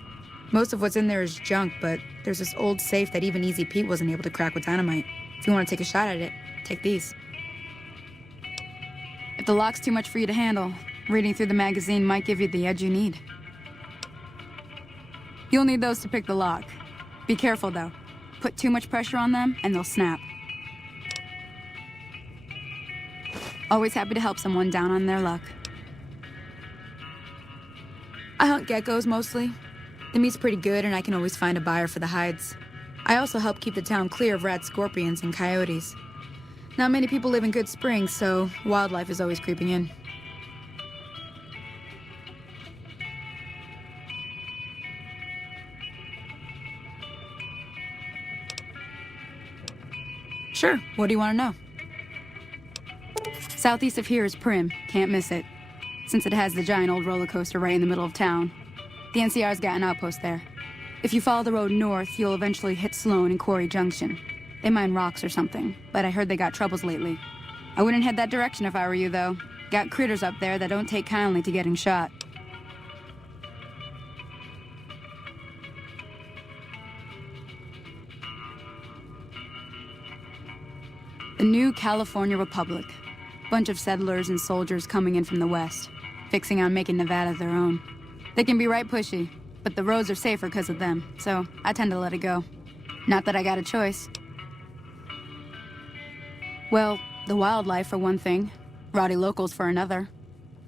Most of what's in there is junk, but there's this old safe that even Easy Pete wasn't able to crack with dynamite. If you want to take a shot at it, take these. If the lock's too much for you to handle, reading through the magazine might give you the edge you need. You'll need those to pick the lock. Be careful, though. Put too much pressure on them, and they'll snap. Always happy to help someone down on their luck. I hunt geckos, mostly. The meat's pretty good, and I can always find a buyer for the hides. I also help keep the town clear of rat scorpions and coyotes. Not many people live in Good Springs, so wildlife is always creeping in. Sure, what do you want to know? Southeast of here is Prim, can't miss it. Since it has the giant old roller coaster right in the middle of town. The NCR's got an outpost there. If you follow the road north, you'll eventually hit Sloan and Quarry Junction. They mine rocks or something, but I heard they got troubles lately. I wouldn't head that direction if I were you, though. Got critters up there that don't take kindly to getting shot. The new California Republic. Bunch of settlers and soldiers coming in from the west, fixing on making Nevada their own. They can be right pushy, but the roads are safer because of them, so I tend to let it go. Not that I got a choice. Well, the wildlife for one thing, rowdy locals for another.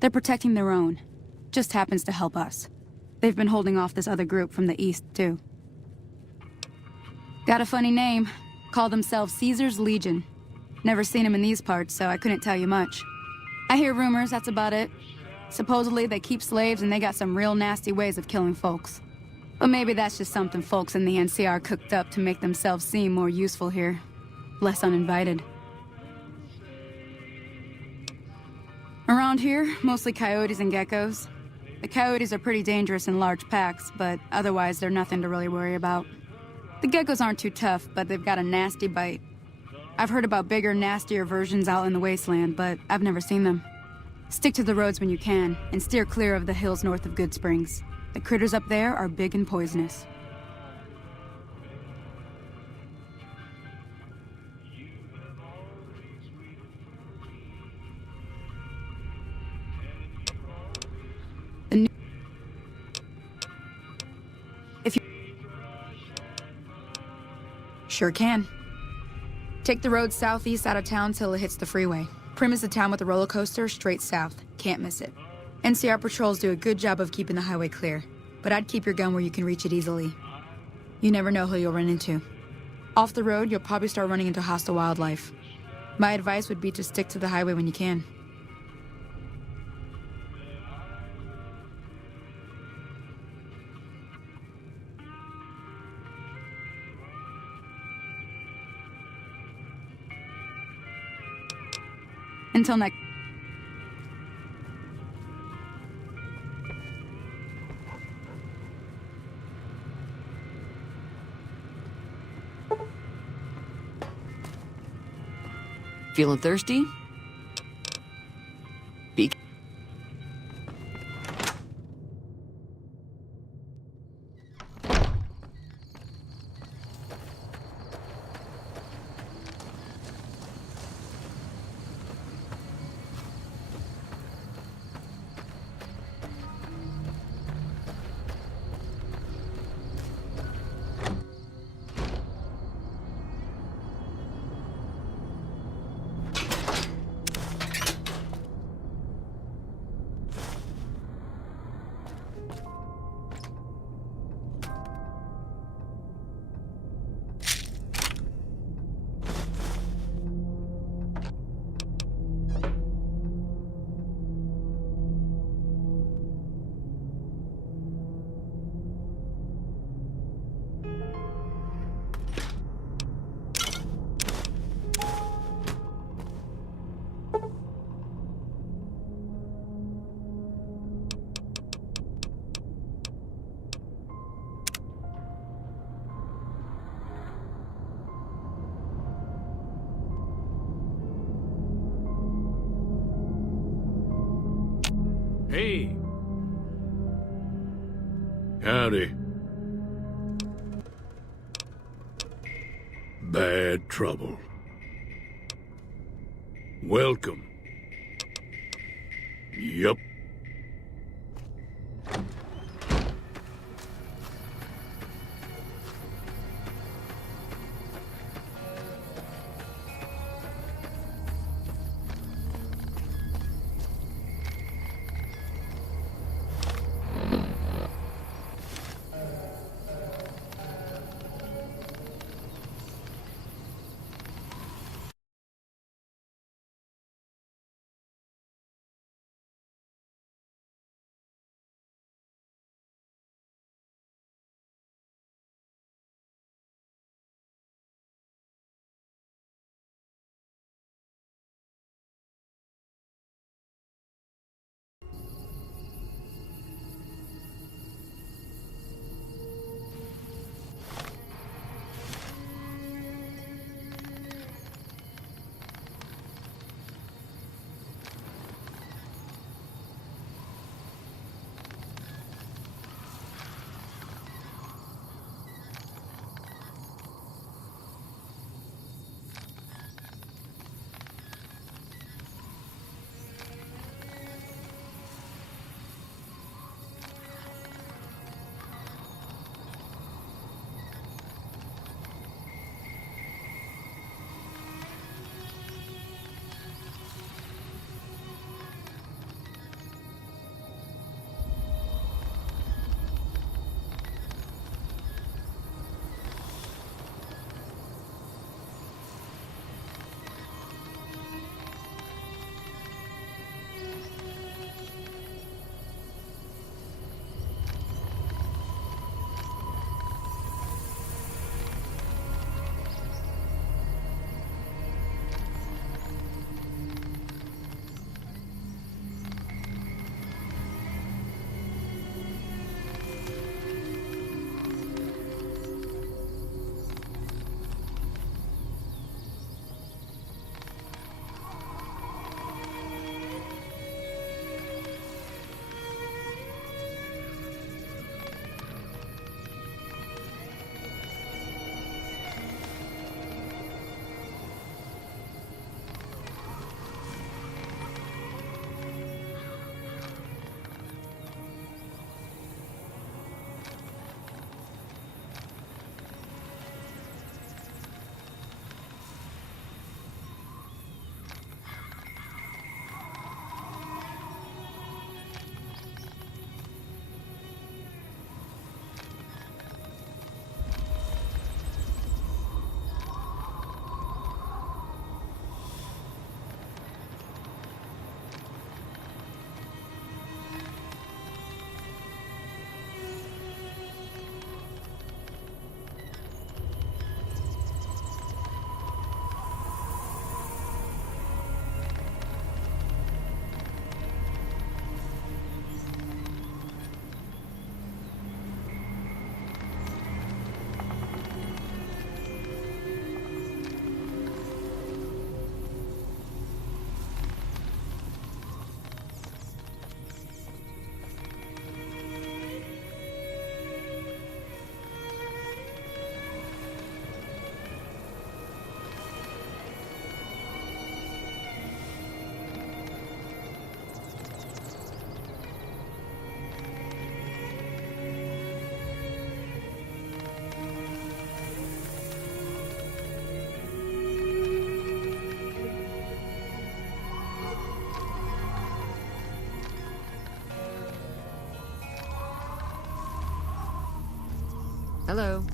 They're protecting their own. Just happens to help us. They've been holding off this other group from the east, too. Got a funny name. Call themselves Caesar's Legion. Never seen them in these parts, so I couldn't tell you much. I hear rumors, that's about it. Supposedly they keep slaves and they got some real nasty ways of killing folks. But maybe that's just something folks in the NCR cooked up to make themselves seem more useful here. Less uninvited. Around here, mostly coyotes and geckos. The coyotes are pretty dangerous in large packs, but otherwise they're nothing to really worry about. The geckos aren't too tough, but they've got a nasty bite. I've heard about bigger, nastier versions out in the wasteland, but I've never seen them. Stick to the roads when you can, and steer clear of the hills north of Good Springs. The critters up there are big and poisonous. If you... Sure can. Take the road southeast out of town till it hits the freeway. Prim is the town with the roller coaster straight south. Can't miss it. NCR patrols do a good job of keeping the highway clear, but I'd keep your gun where you can reach it easily. You never know who you'll run into. Off the road, you'll probably start running into hostile wildlife. My advice would be to stick to the highway when you can. Until next... Feeling thirsty? Be Hey, Howdy. Bad trouble. Welcome. Yup. Hello.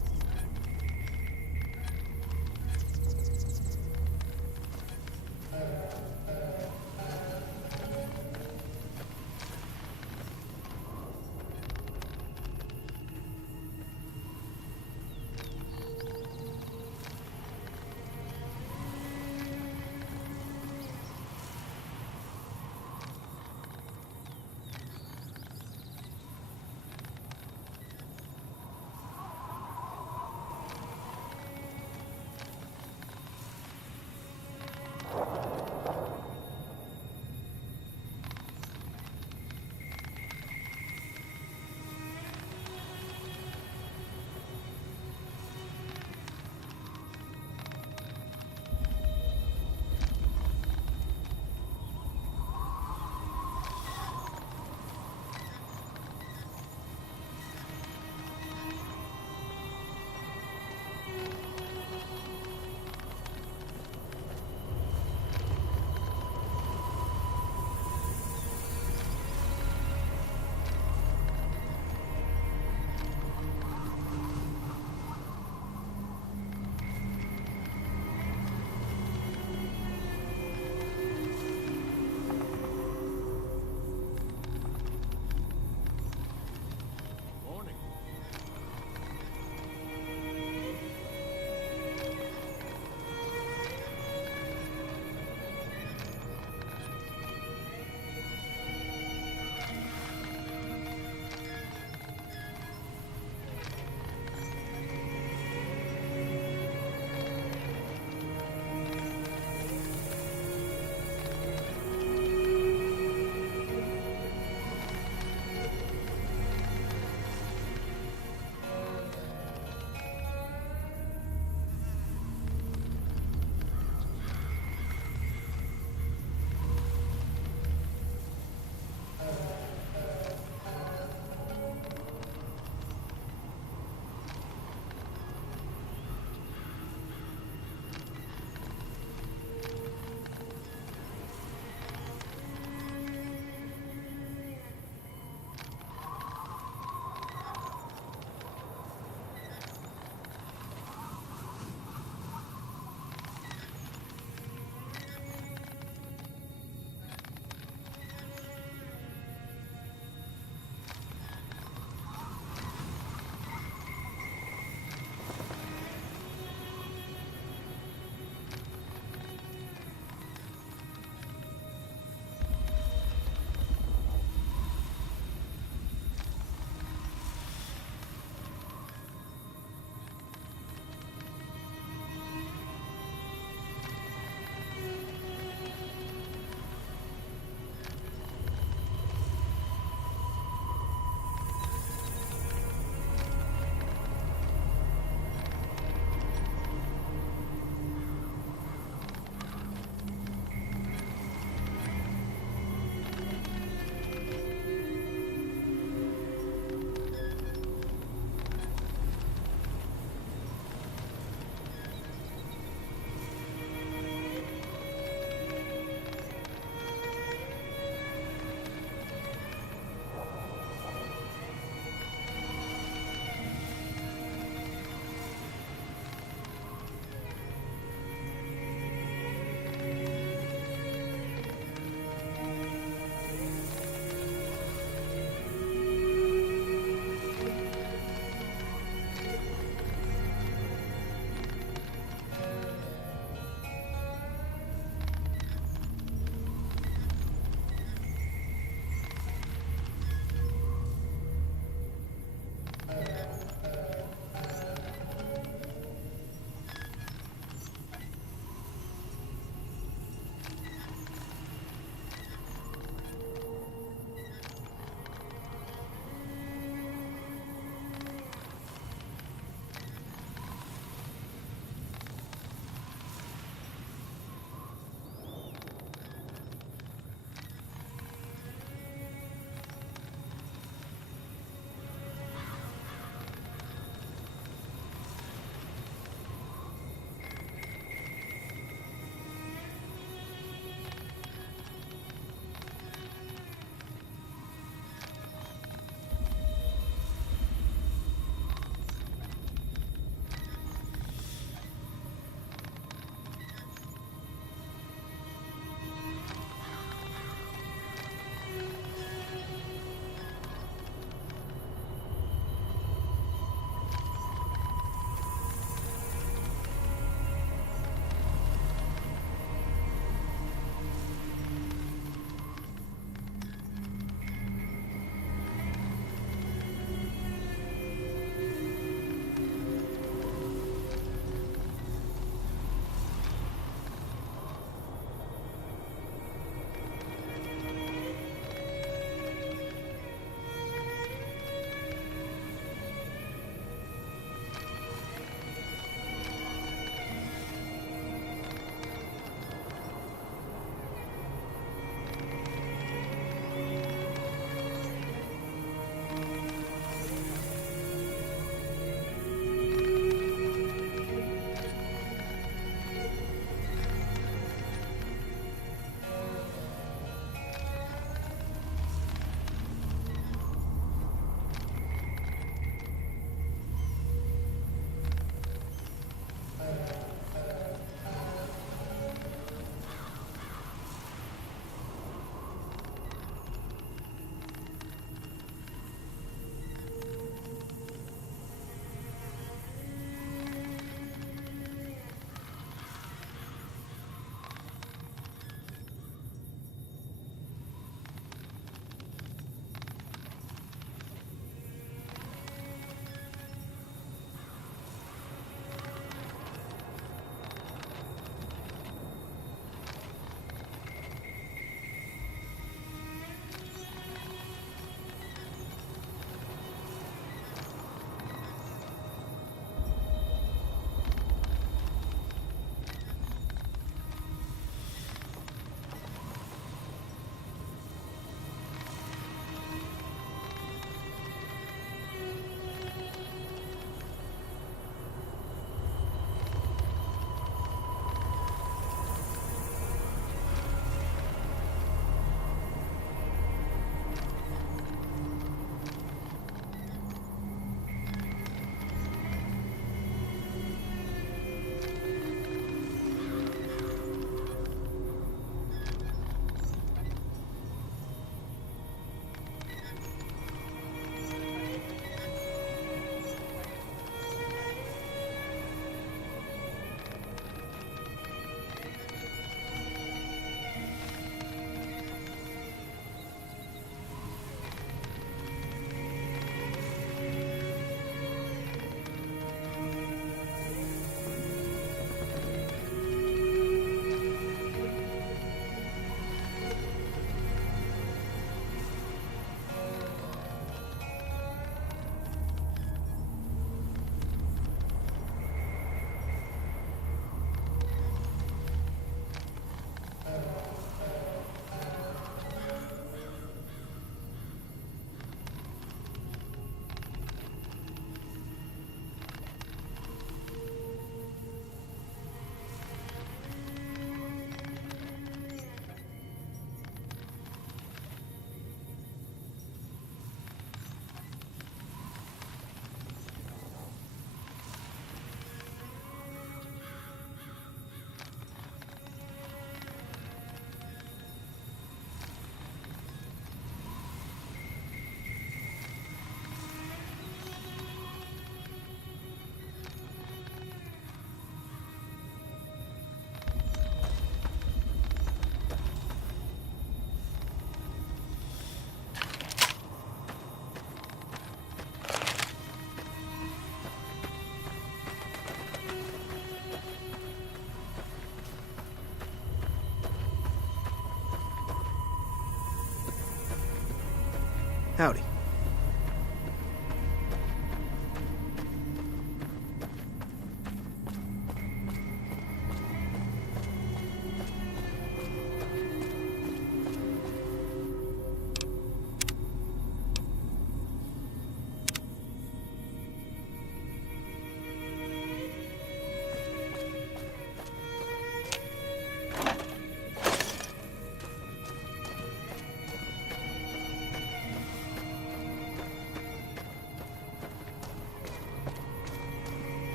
Howdy.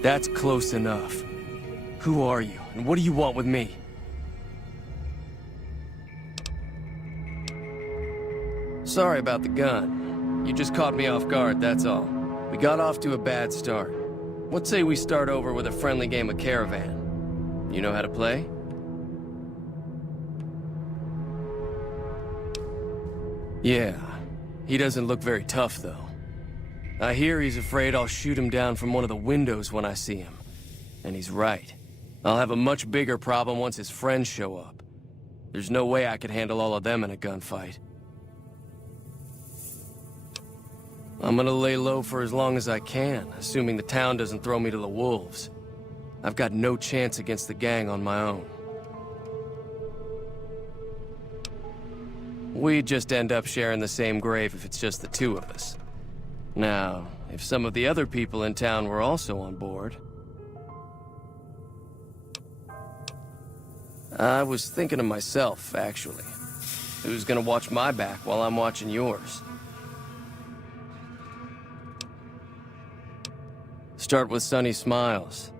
That's close enough. Who are you, and what do you want with me? Sorry about the gun. You just caught me off guard, that's all. We got off to a bad start. What say we start over with a friendly game of Caravan? You know how to play? Yeah. He doesn't look very tough, though. I hear he's afraid I'll shoot him down from one of the windows when I see him. And he's right. I'll have a much bigger problem once his friends show up. There's no way I could handle all of them in a gunfight. I'm gonna lay low for as long as I can, assuming the town doesn't throw me to the wolves. I've got no chance against the gang on my own. We'd just end up sharing the same grave if it's just the two of us. Now, if some of the other people in town were also on board... I was thinking of myself, actually. Who's gonna watch my back while I'm watching yours? Start with Sunny Smiles.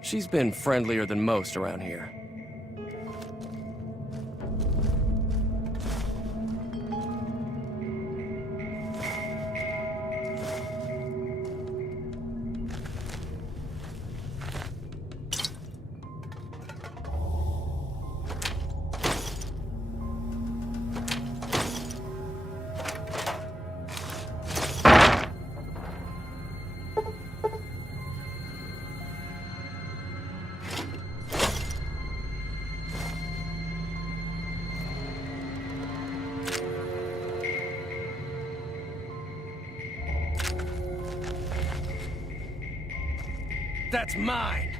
She's been friendlier than most around here. That's mine!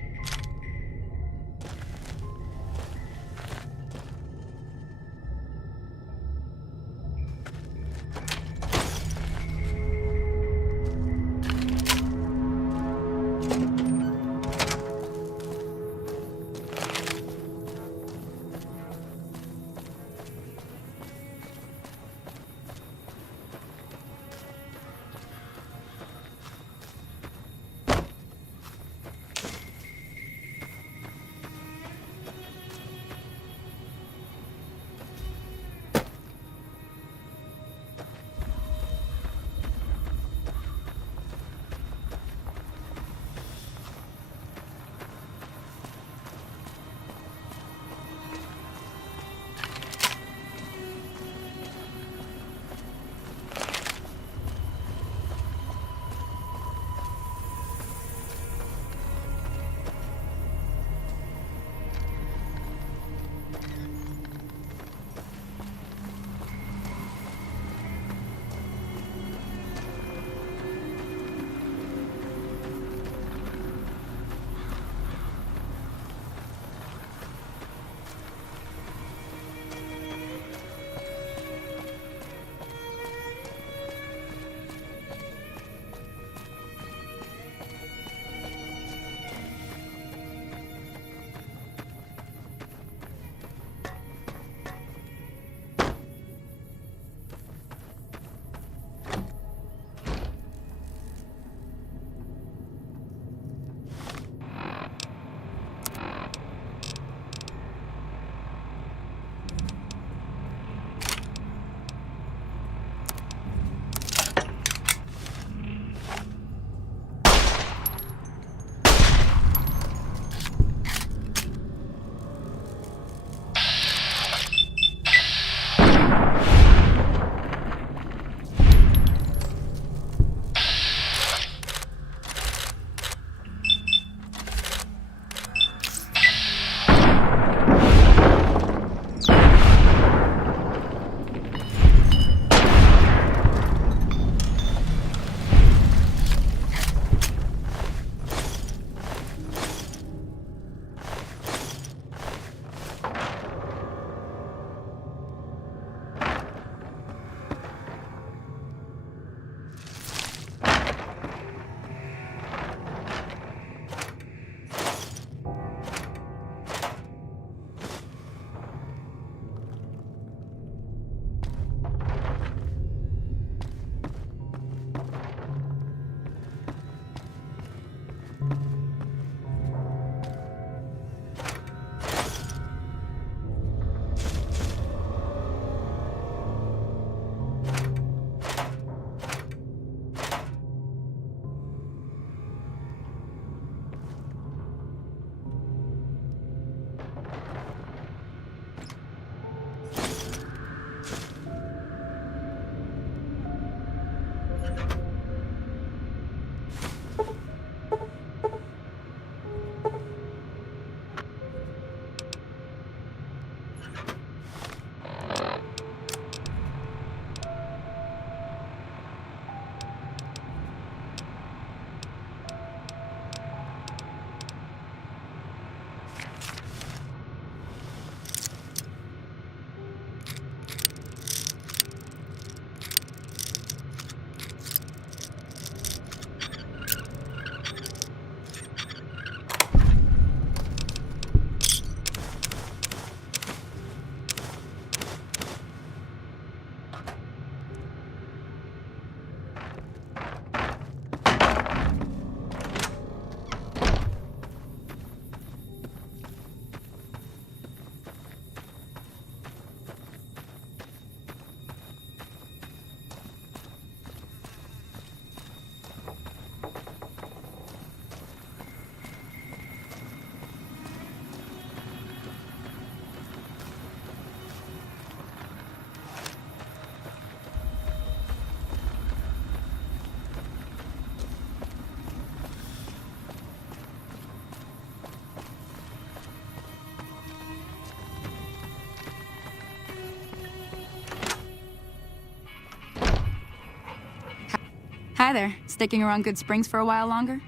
Hi there. Sticking around Good Springs for a while longer?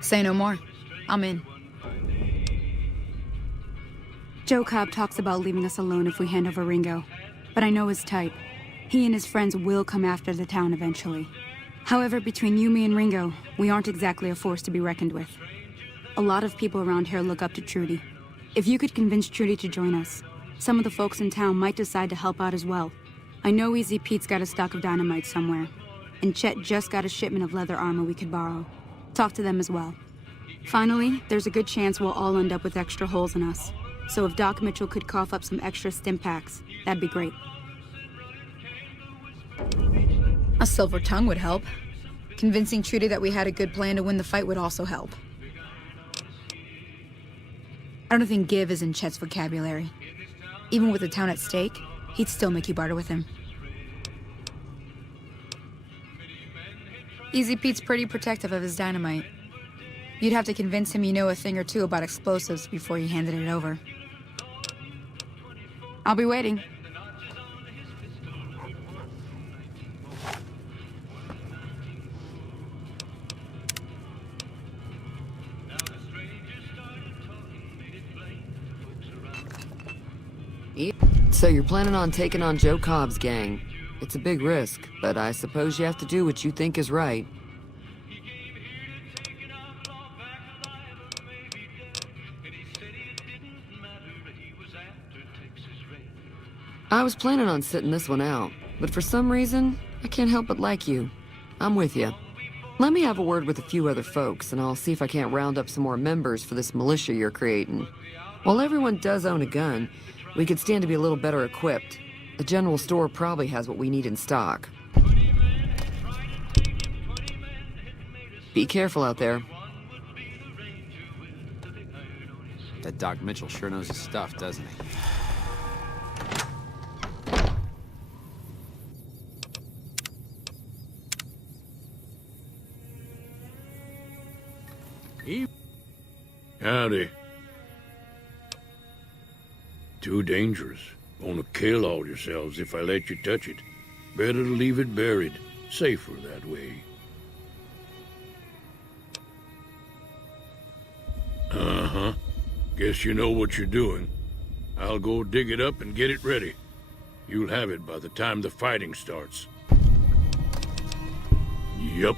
Say no more. I'm in. Joe Cobb talks about leaving us alone if we hand over Ringo, but I know his type. He and his friends will come after the town eventually. However, between you, me, and Ringo, we aren't exactly a force to be reckoned with. A lot of people around here look up to Trudy. If you could convince Trudy to join us, some of the folks in town might decide to help out as well. I know Easy Pete's got a stock of dynamite somewhere, and Chet just got a shipment of leather armor we could borrow. Talk to them as well. Finally, there's a good chance we'll all end up with extra holes in us. So if Doc Mitchell could cough up some extra stim packs, that'd be great. A silver tongue would help. Convincing Trudy that we had a good plan to win the fight would also help. I don't think give is in Chet's vocabulary. Even with the town at stake, he'd still make you barter with him. Easy Pete's pretty protective of his dynamite. You'd have to convince him you know a thing or two about explosives before you handed it over. I'll be waiting. So you're planning on taking on Joe Cobb's gang. It's a big risk, but I suppose you have to do what you think is right. I was planning on sitting this one out, but for some reason, I can't help but like you. I'm with you. Let me have a word with a few other folks, and I'll see if I can't round up some more members for this militia you're creating. While everyone does own a gun, we could stand to be a little better equipped. The general store probably has what we need in stock. Be careful out there. That Doc Mitchell sure knows his stuff, doesn't he? Howdy. Too dangerous. Gonna kill all yourselves if I let you touch it. Better to leave it buried. Safer that way. Uh-huh. Guess you know what you're doing. I'll go dig it up and get it ready. You'll have it by the time the fighting starts. Yup.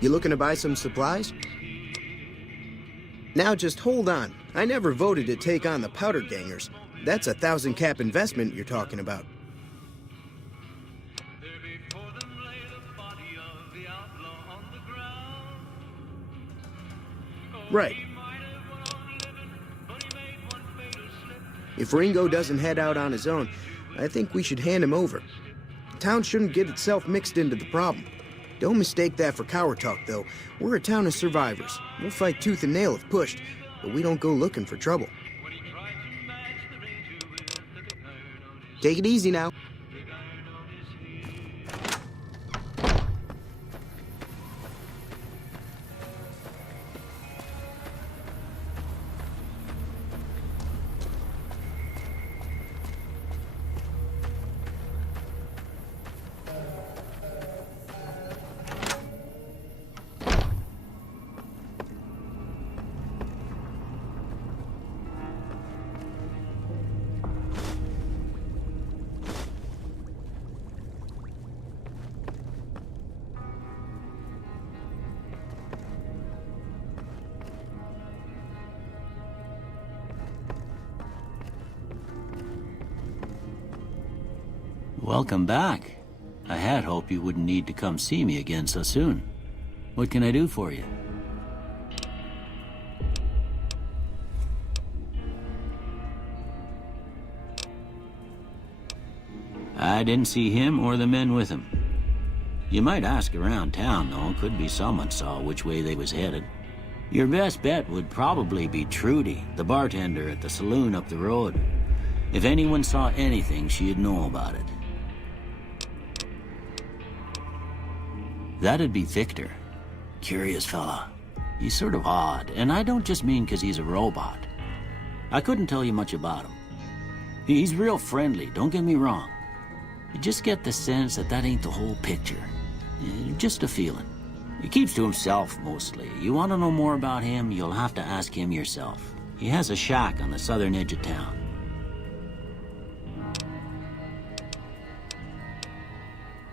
You looking to buy some supplies? Now just hold on. I never voted to take on the Powder Gangers. That's a 1,000-cap investment you're talking about. Right. If Ringo doesn't head out on his own, I think we should hand him over. The town shouldn't get itself mixed into the problem. Don't mistake that for coward talk, though. We're a town of survivors. We'll fight tooth and nail if pushed, but we don't go looking for trouble. Take it easy now. Welcome back. I had hoped you wouldn't need to come see me again so soon. What can I do for you? I didn't see him or the men with him. You might ask around town, though. Could be someone saw which way they was headed. Your best bet would probably be Trudy, the bartender at the saloon up the road. If anyone saw anything, she'd know about it. That'd be Victor. curious fella. He's sort of odd, and I don't just mean 'cause he's a robot. I couldn't tell you much about him. He's real friendly, don't get me wrong. You just get the sense that that ain't the whole picture. Just a feeling. He keeps to himself, mostly. You want to know more about him, you'll have to ask him yourself. He has a shack on the southern edge of town.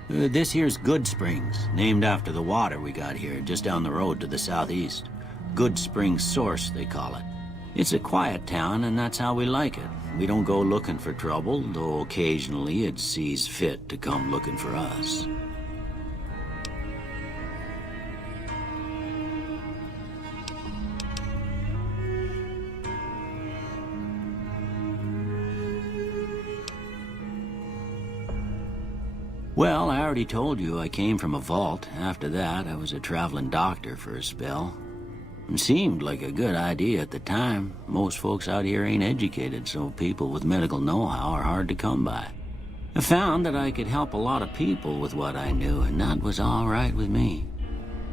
This here's Good Springs, named after the water we got here, just down the road to the southeast. Good Springs Source, they call it. It's a quiet town, and that's how we like it. We don't go looking for trouble, though occasionally it sees fit to come looking for us. Well, I already told you I came from a vault. After that, I was a traveling doctor for a spell. It seemed like a good idea at the time. Most folks out here ain't educated, so people with medical know-how are hard to come by. I found that I could help a lot of people with what I knew, and that was all right with me.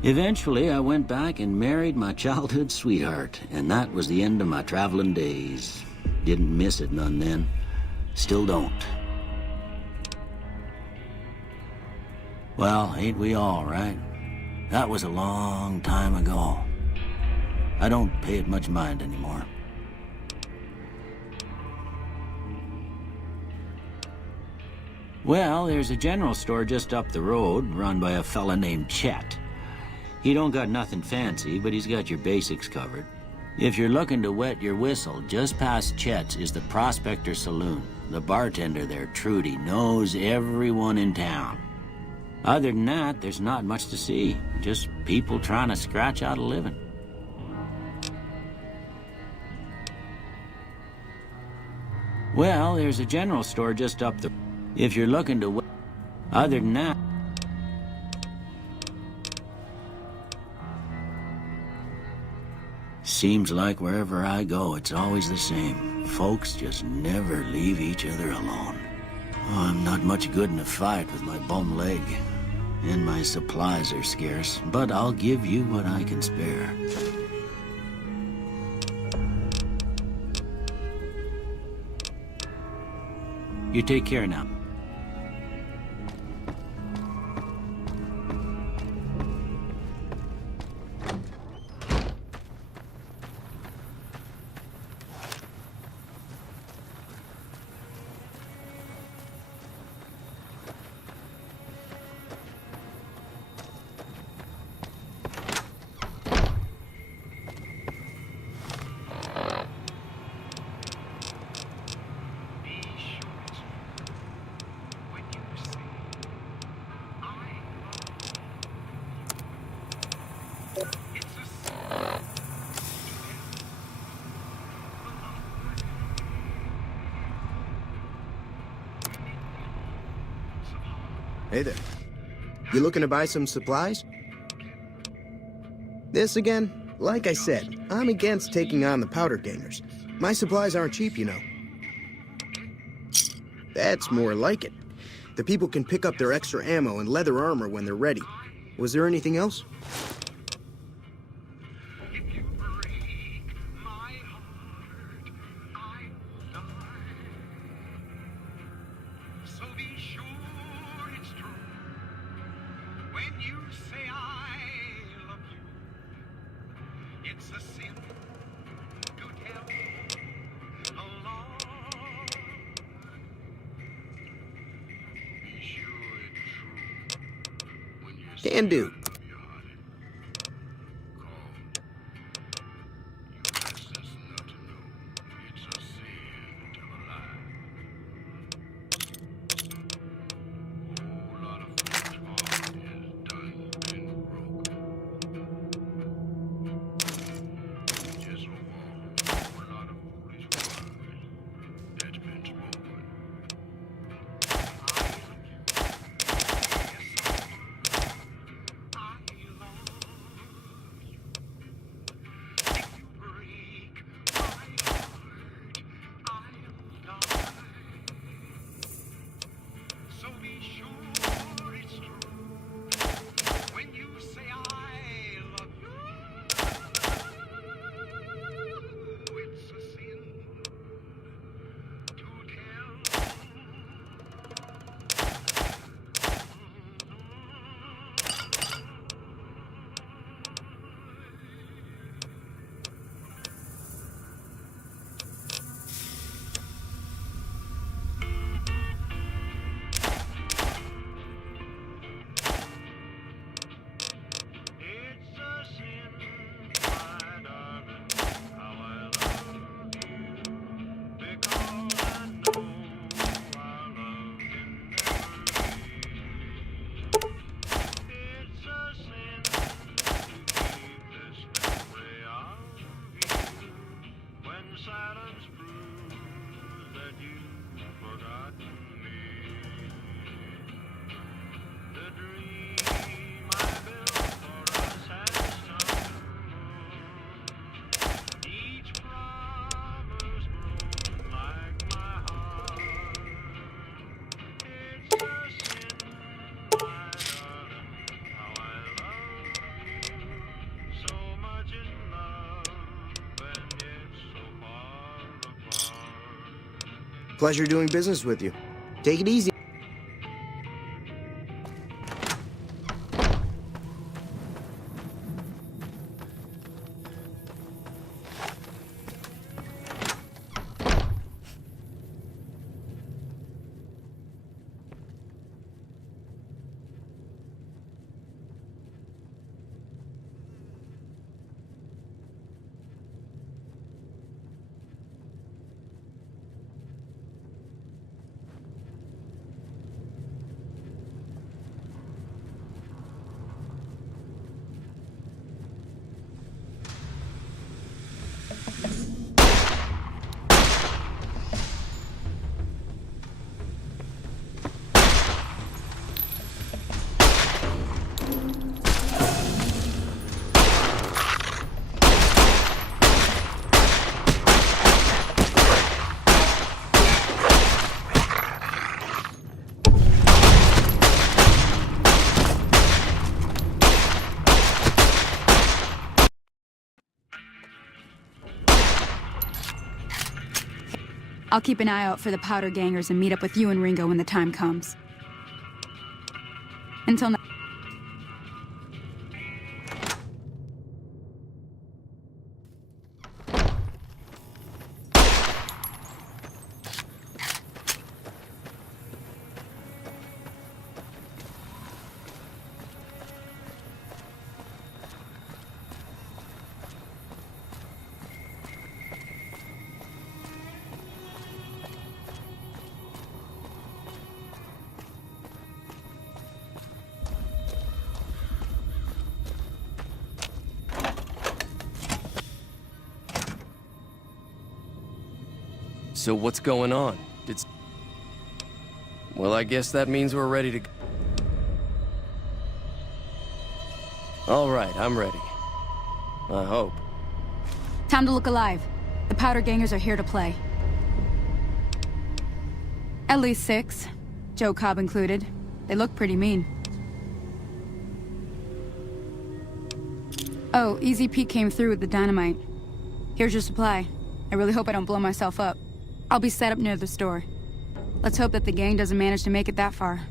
Eventually, I went back and married my childhood sweetheart, and that was the end of my traveling days. Didn't miss it none then. Still don't. Well, ain't we all, right? That was a long time ago. I don't pay it much mind anymore. Well, there's a general store just up the road, run by a fella named Chet. He don't got nothing fancy, but he's got your basics covered. If you're looking to wet your whistle, just past Chet's is the Prospector Saloon. The bartender there, Trudy, knows everyone in town. Other than that, there's not much to see. Just people trying to scratch out a living. Well, there's a general store just up the... If you're looking to... Other than that... Seems like wherever I go, it's always the same. Folks just never leave each other alone. Oh, I'm not much good in a fight with my bum leg. And my supplies are scarce, but I'll give you what I can spare. You take care now. Hey there. You looking to buy some supplies? This again? Like I said, I'm against taking on the powder gangers. My supplies aren't cheap, you know. That's more like it. The people can pick up their extra ammo and leather armor when they're ready. Was there anything else? Can do. Pleasure doing business with you. Take it easy. I'll keep an eye out for the powder gangers and meet up with you and Ringo when the time comes. Until now. So what's going on? Well, I guess that means we're ready to go. All right, I'm ready. I hope. Time to look alive. The powder gangers are here to play. At least 6, Joe Cobb included. They look pretty mean. Oh, Easy Pete came through with the dynamite. Here's your supply. I really hope I don't blow myself up. I'll be set up near the store. Let's hope that the gang doesn't manage to make it that far.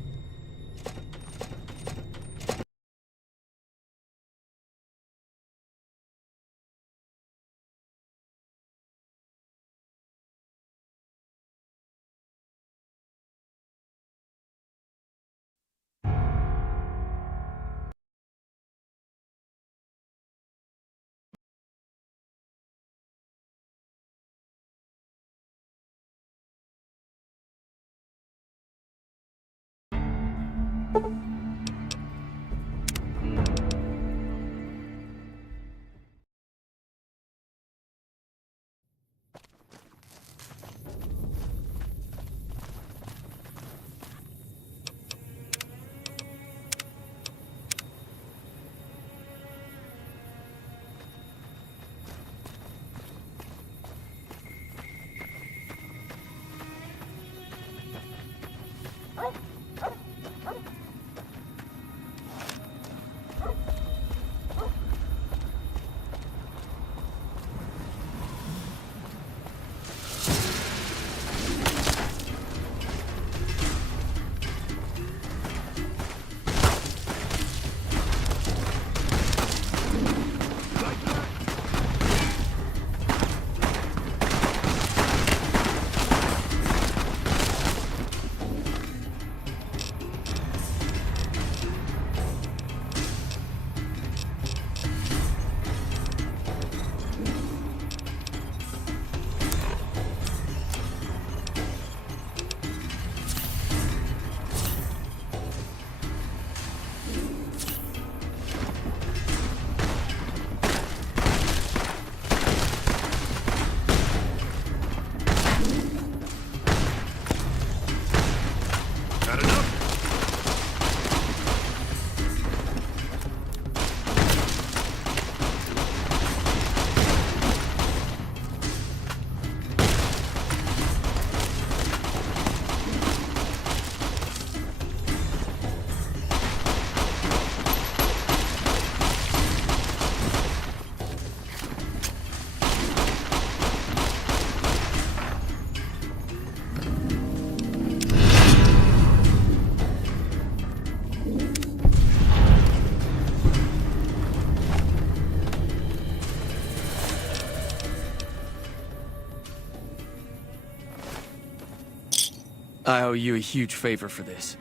I owe you a huge favor for this.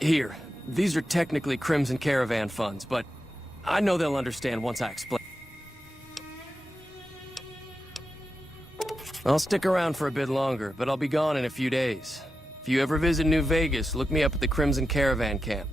Here, these are technically Crimson Caravan funds, but I know they'll understand once I explain. I'll stick around for a bit longer, but I'll be gone in a few days. If you ever visit New Vegas, look me up at the Crimson Caravan camp.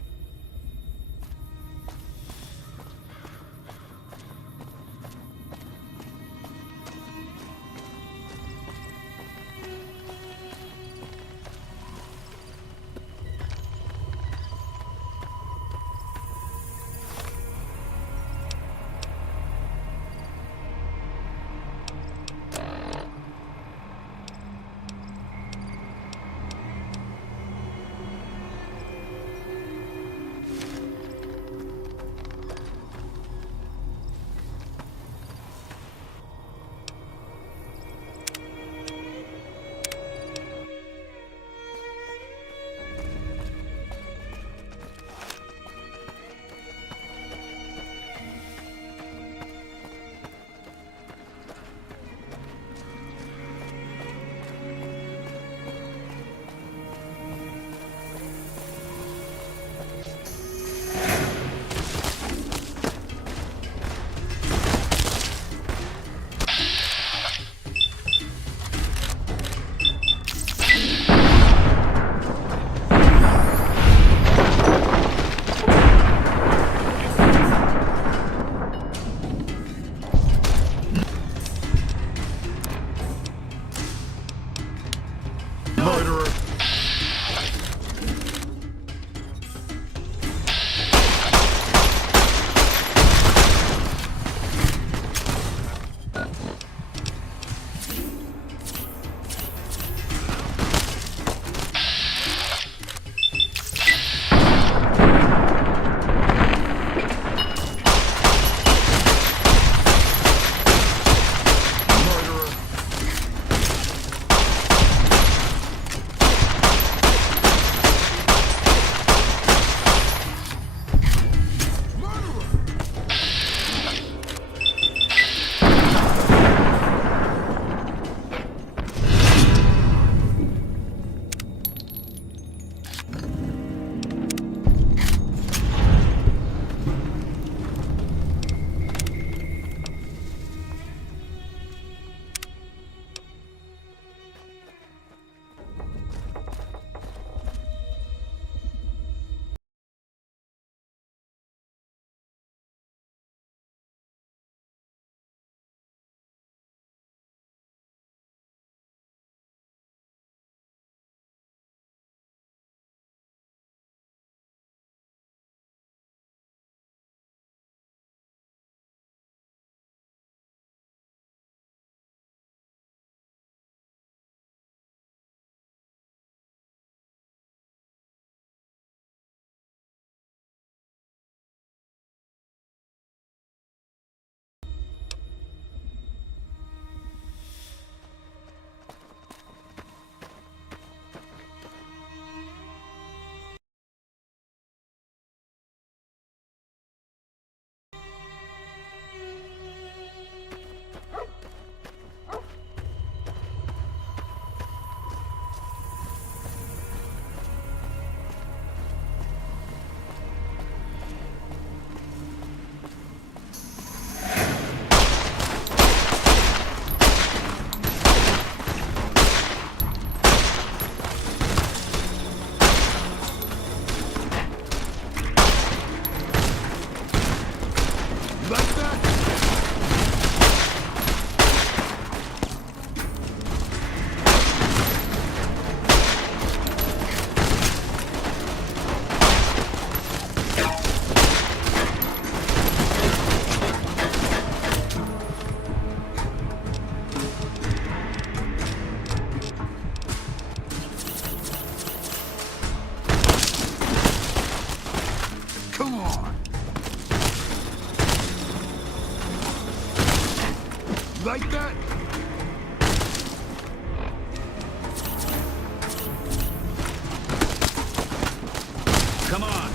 Like that? Come on.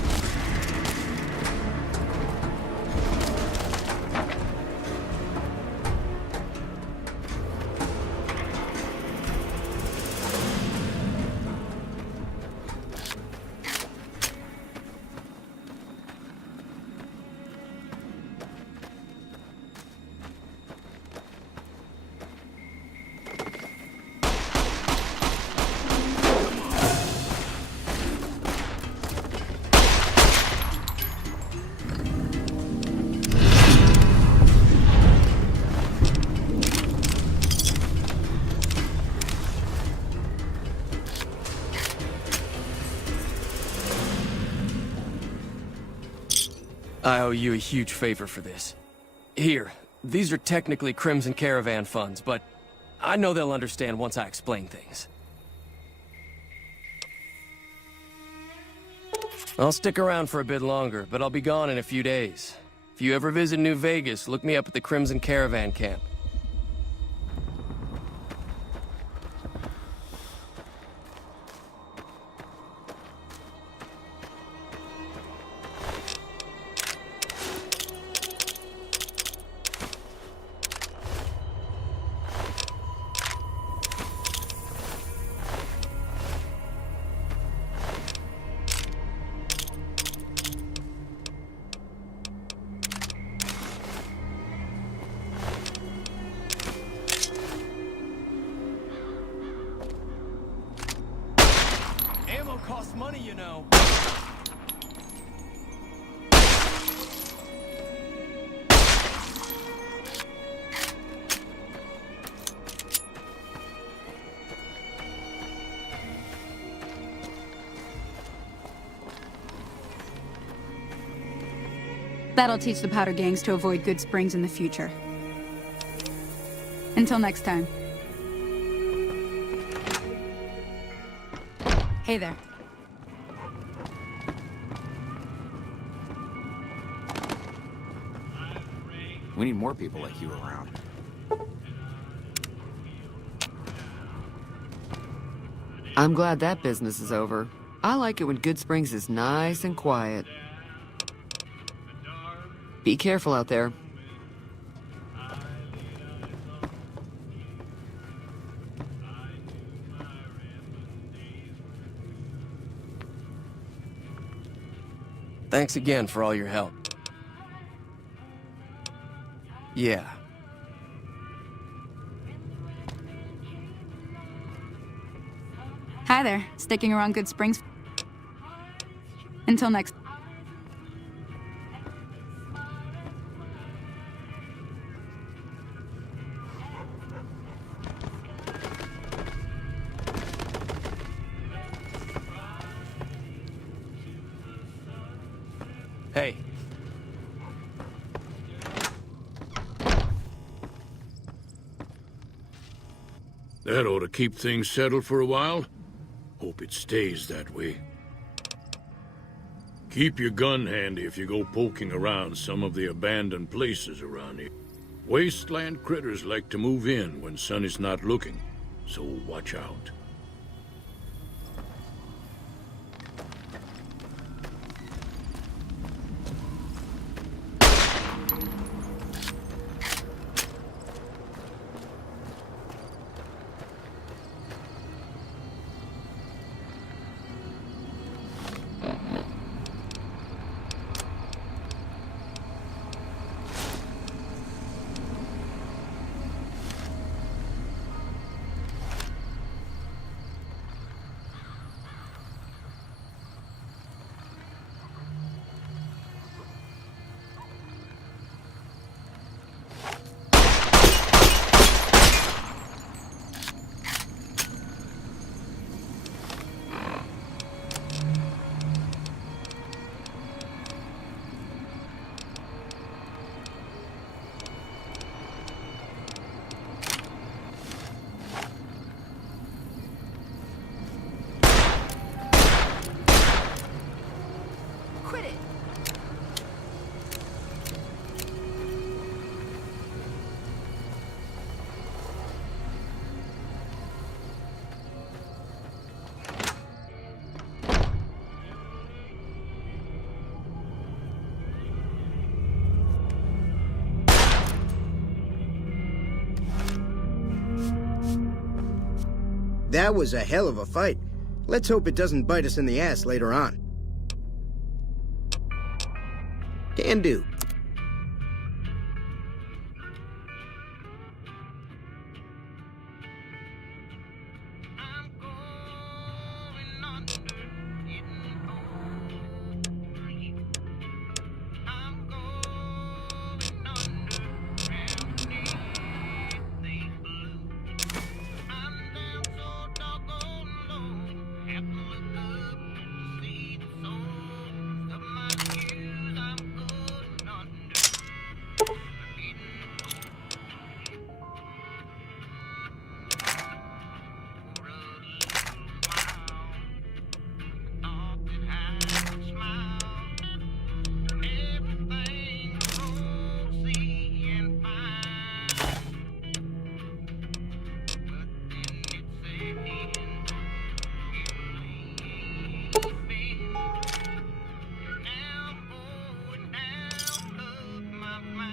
I owe you a huge favor for this. Here, these are technically Crimson Caravan funds, but I know they'll understand once I explain things. I'll stick around for a bit longer, but I'll be gone in a few days. If you ever visit New Vegas, look me up at the Crimson Caravan camp. Ammo costs money, you know. That'll teach the powder gangs to avoid Good Springs in the future. Until next time. Hey there. We need more people like you around. I'm glad that business is over. I like it when Good Springs is nice and quiet. Be careful out there. Thanks again for all your help. Yeah. Hi there. Sticking around Good Springs? Until next. Hey. That ought to keep things settled for a while. Hope it stays that way. Keep your gun handy if you go poking around some of the abandoned places around here. Wasteland critters like to move in when Sonny's not looking, so watch out. That was a hell of a fight. Let's hope it doesn't bite us in the ass later on. Can do.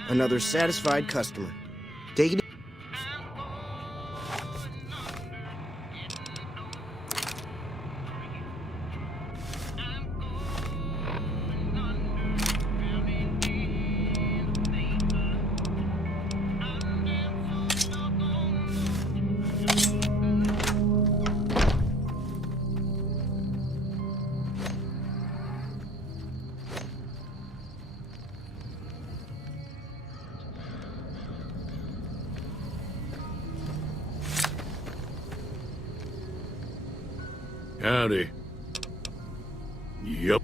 Another satisfied customer. Take it. Howdy. Yup.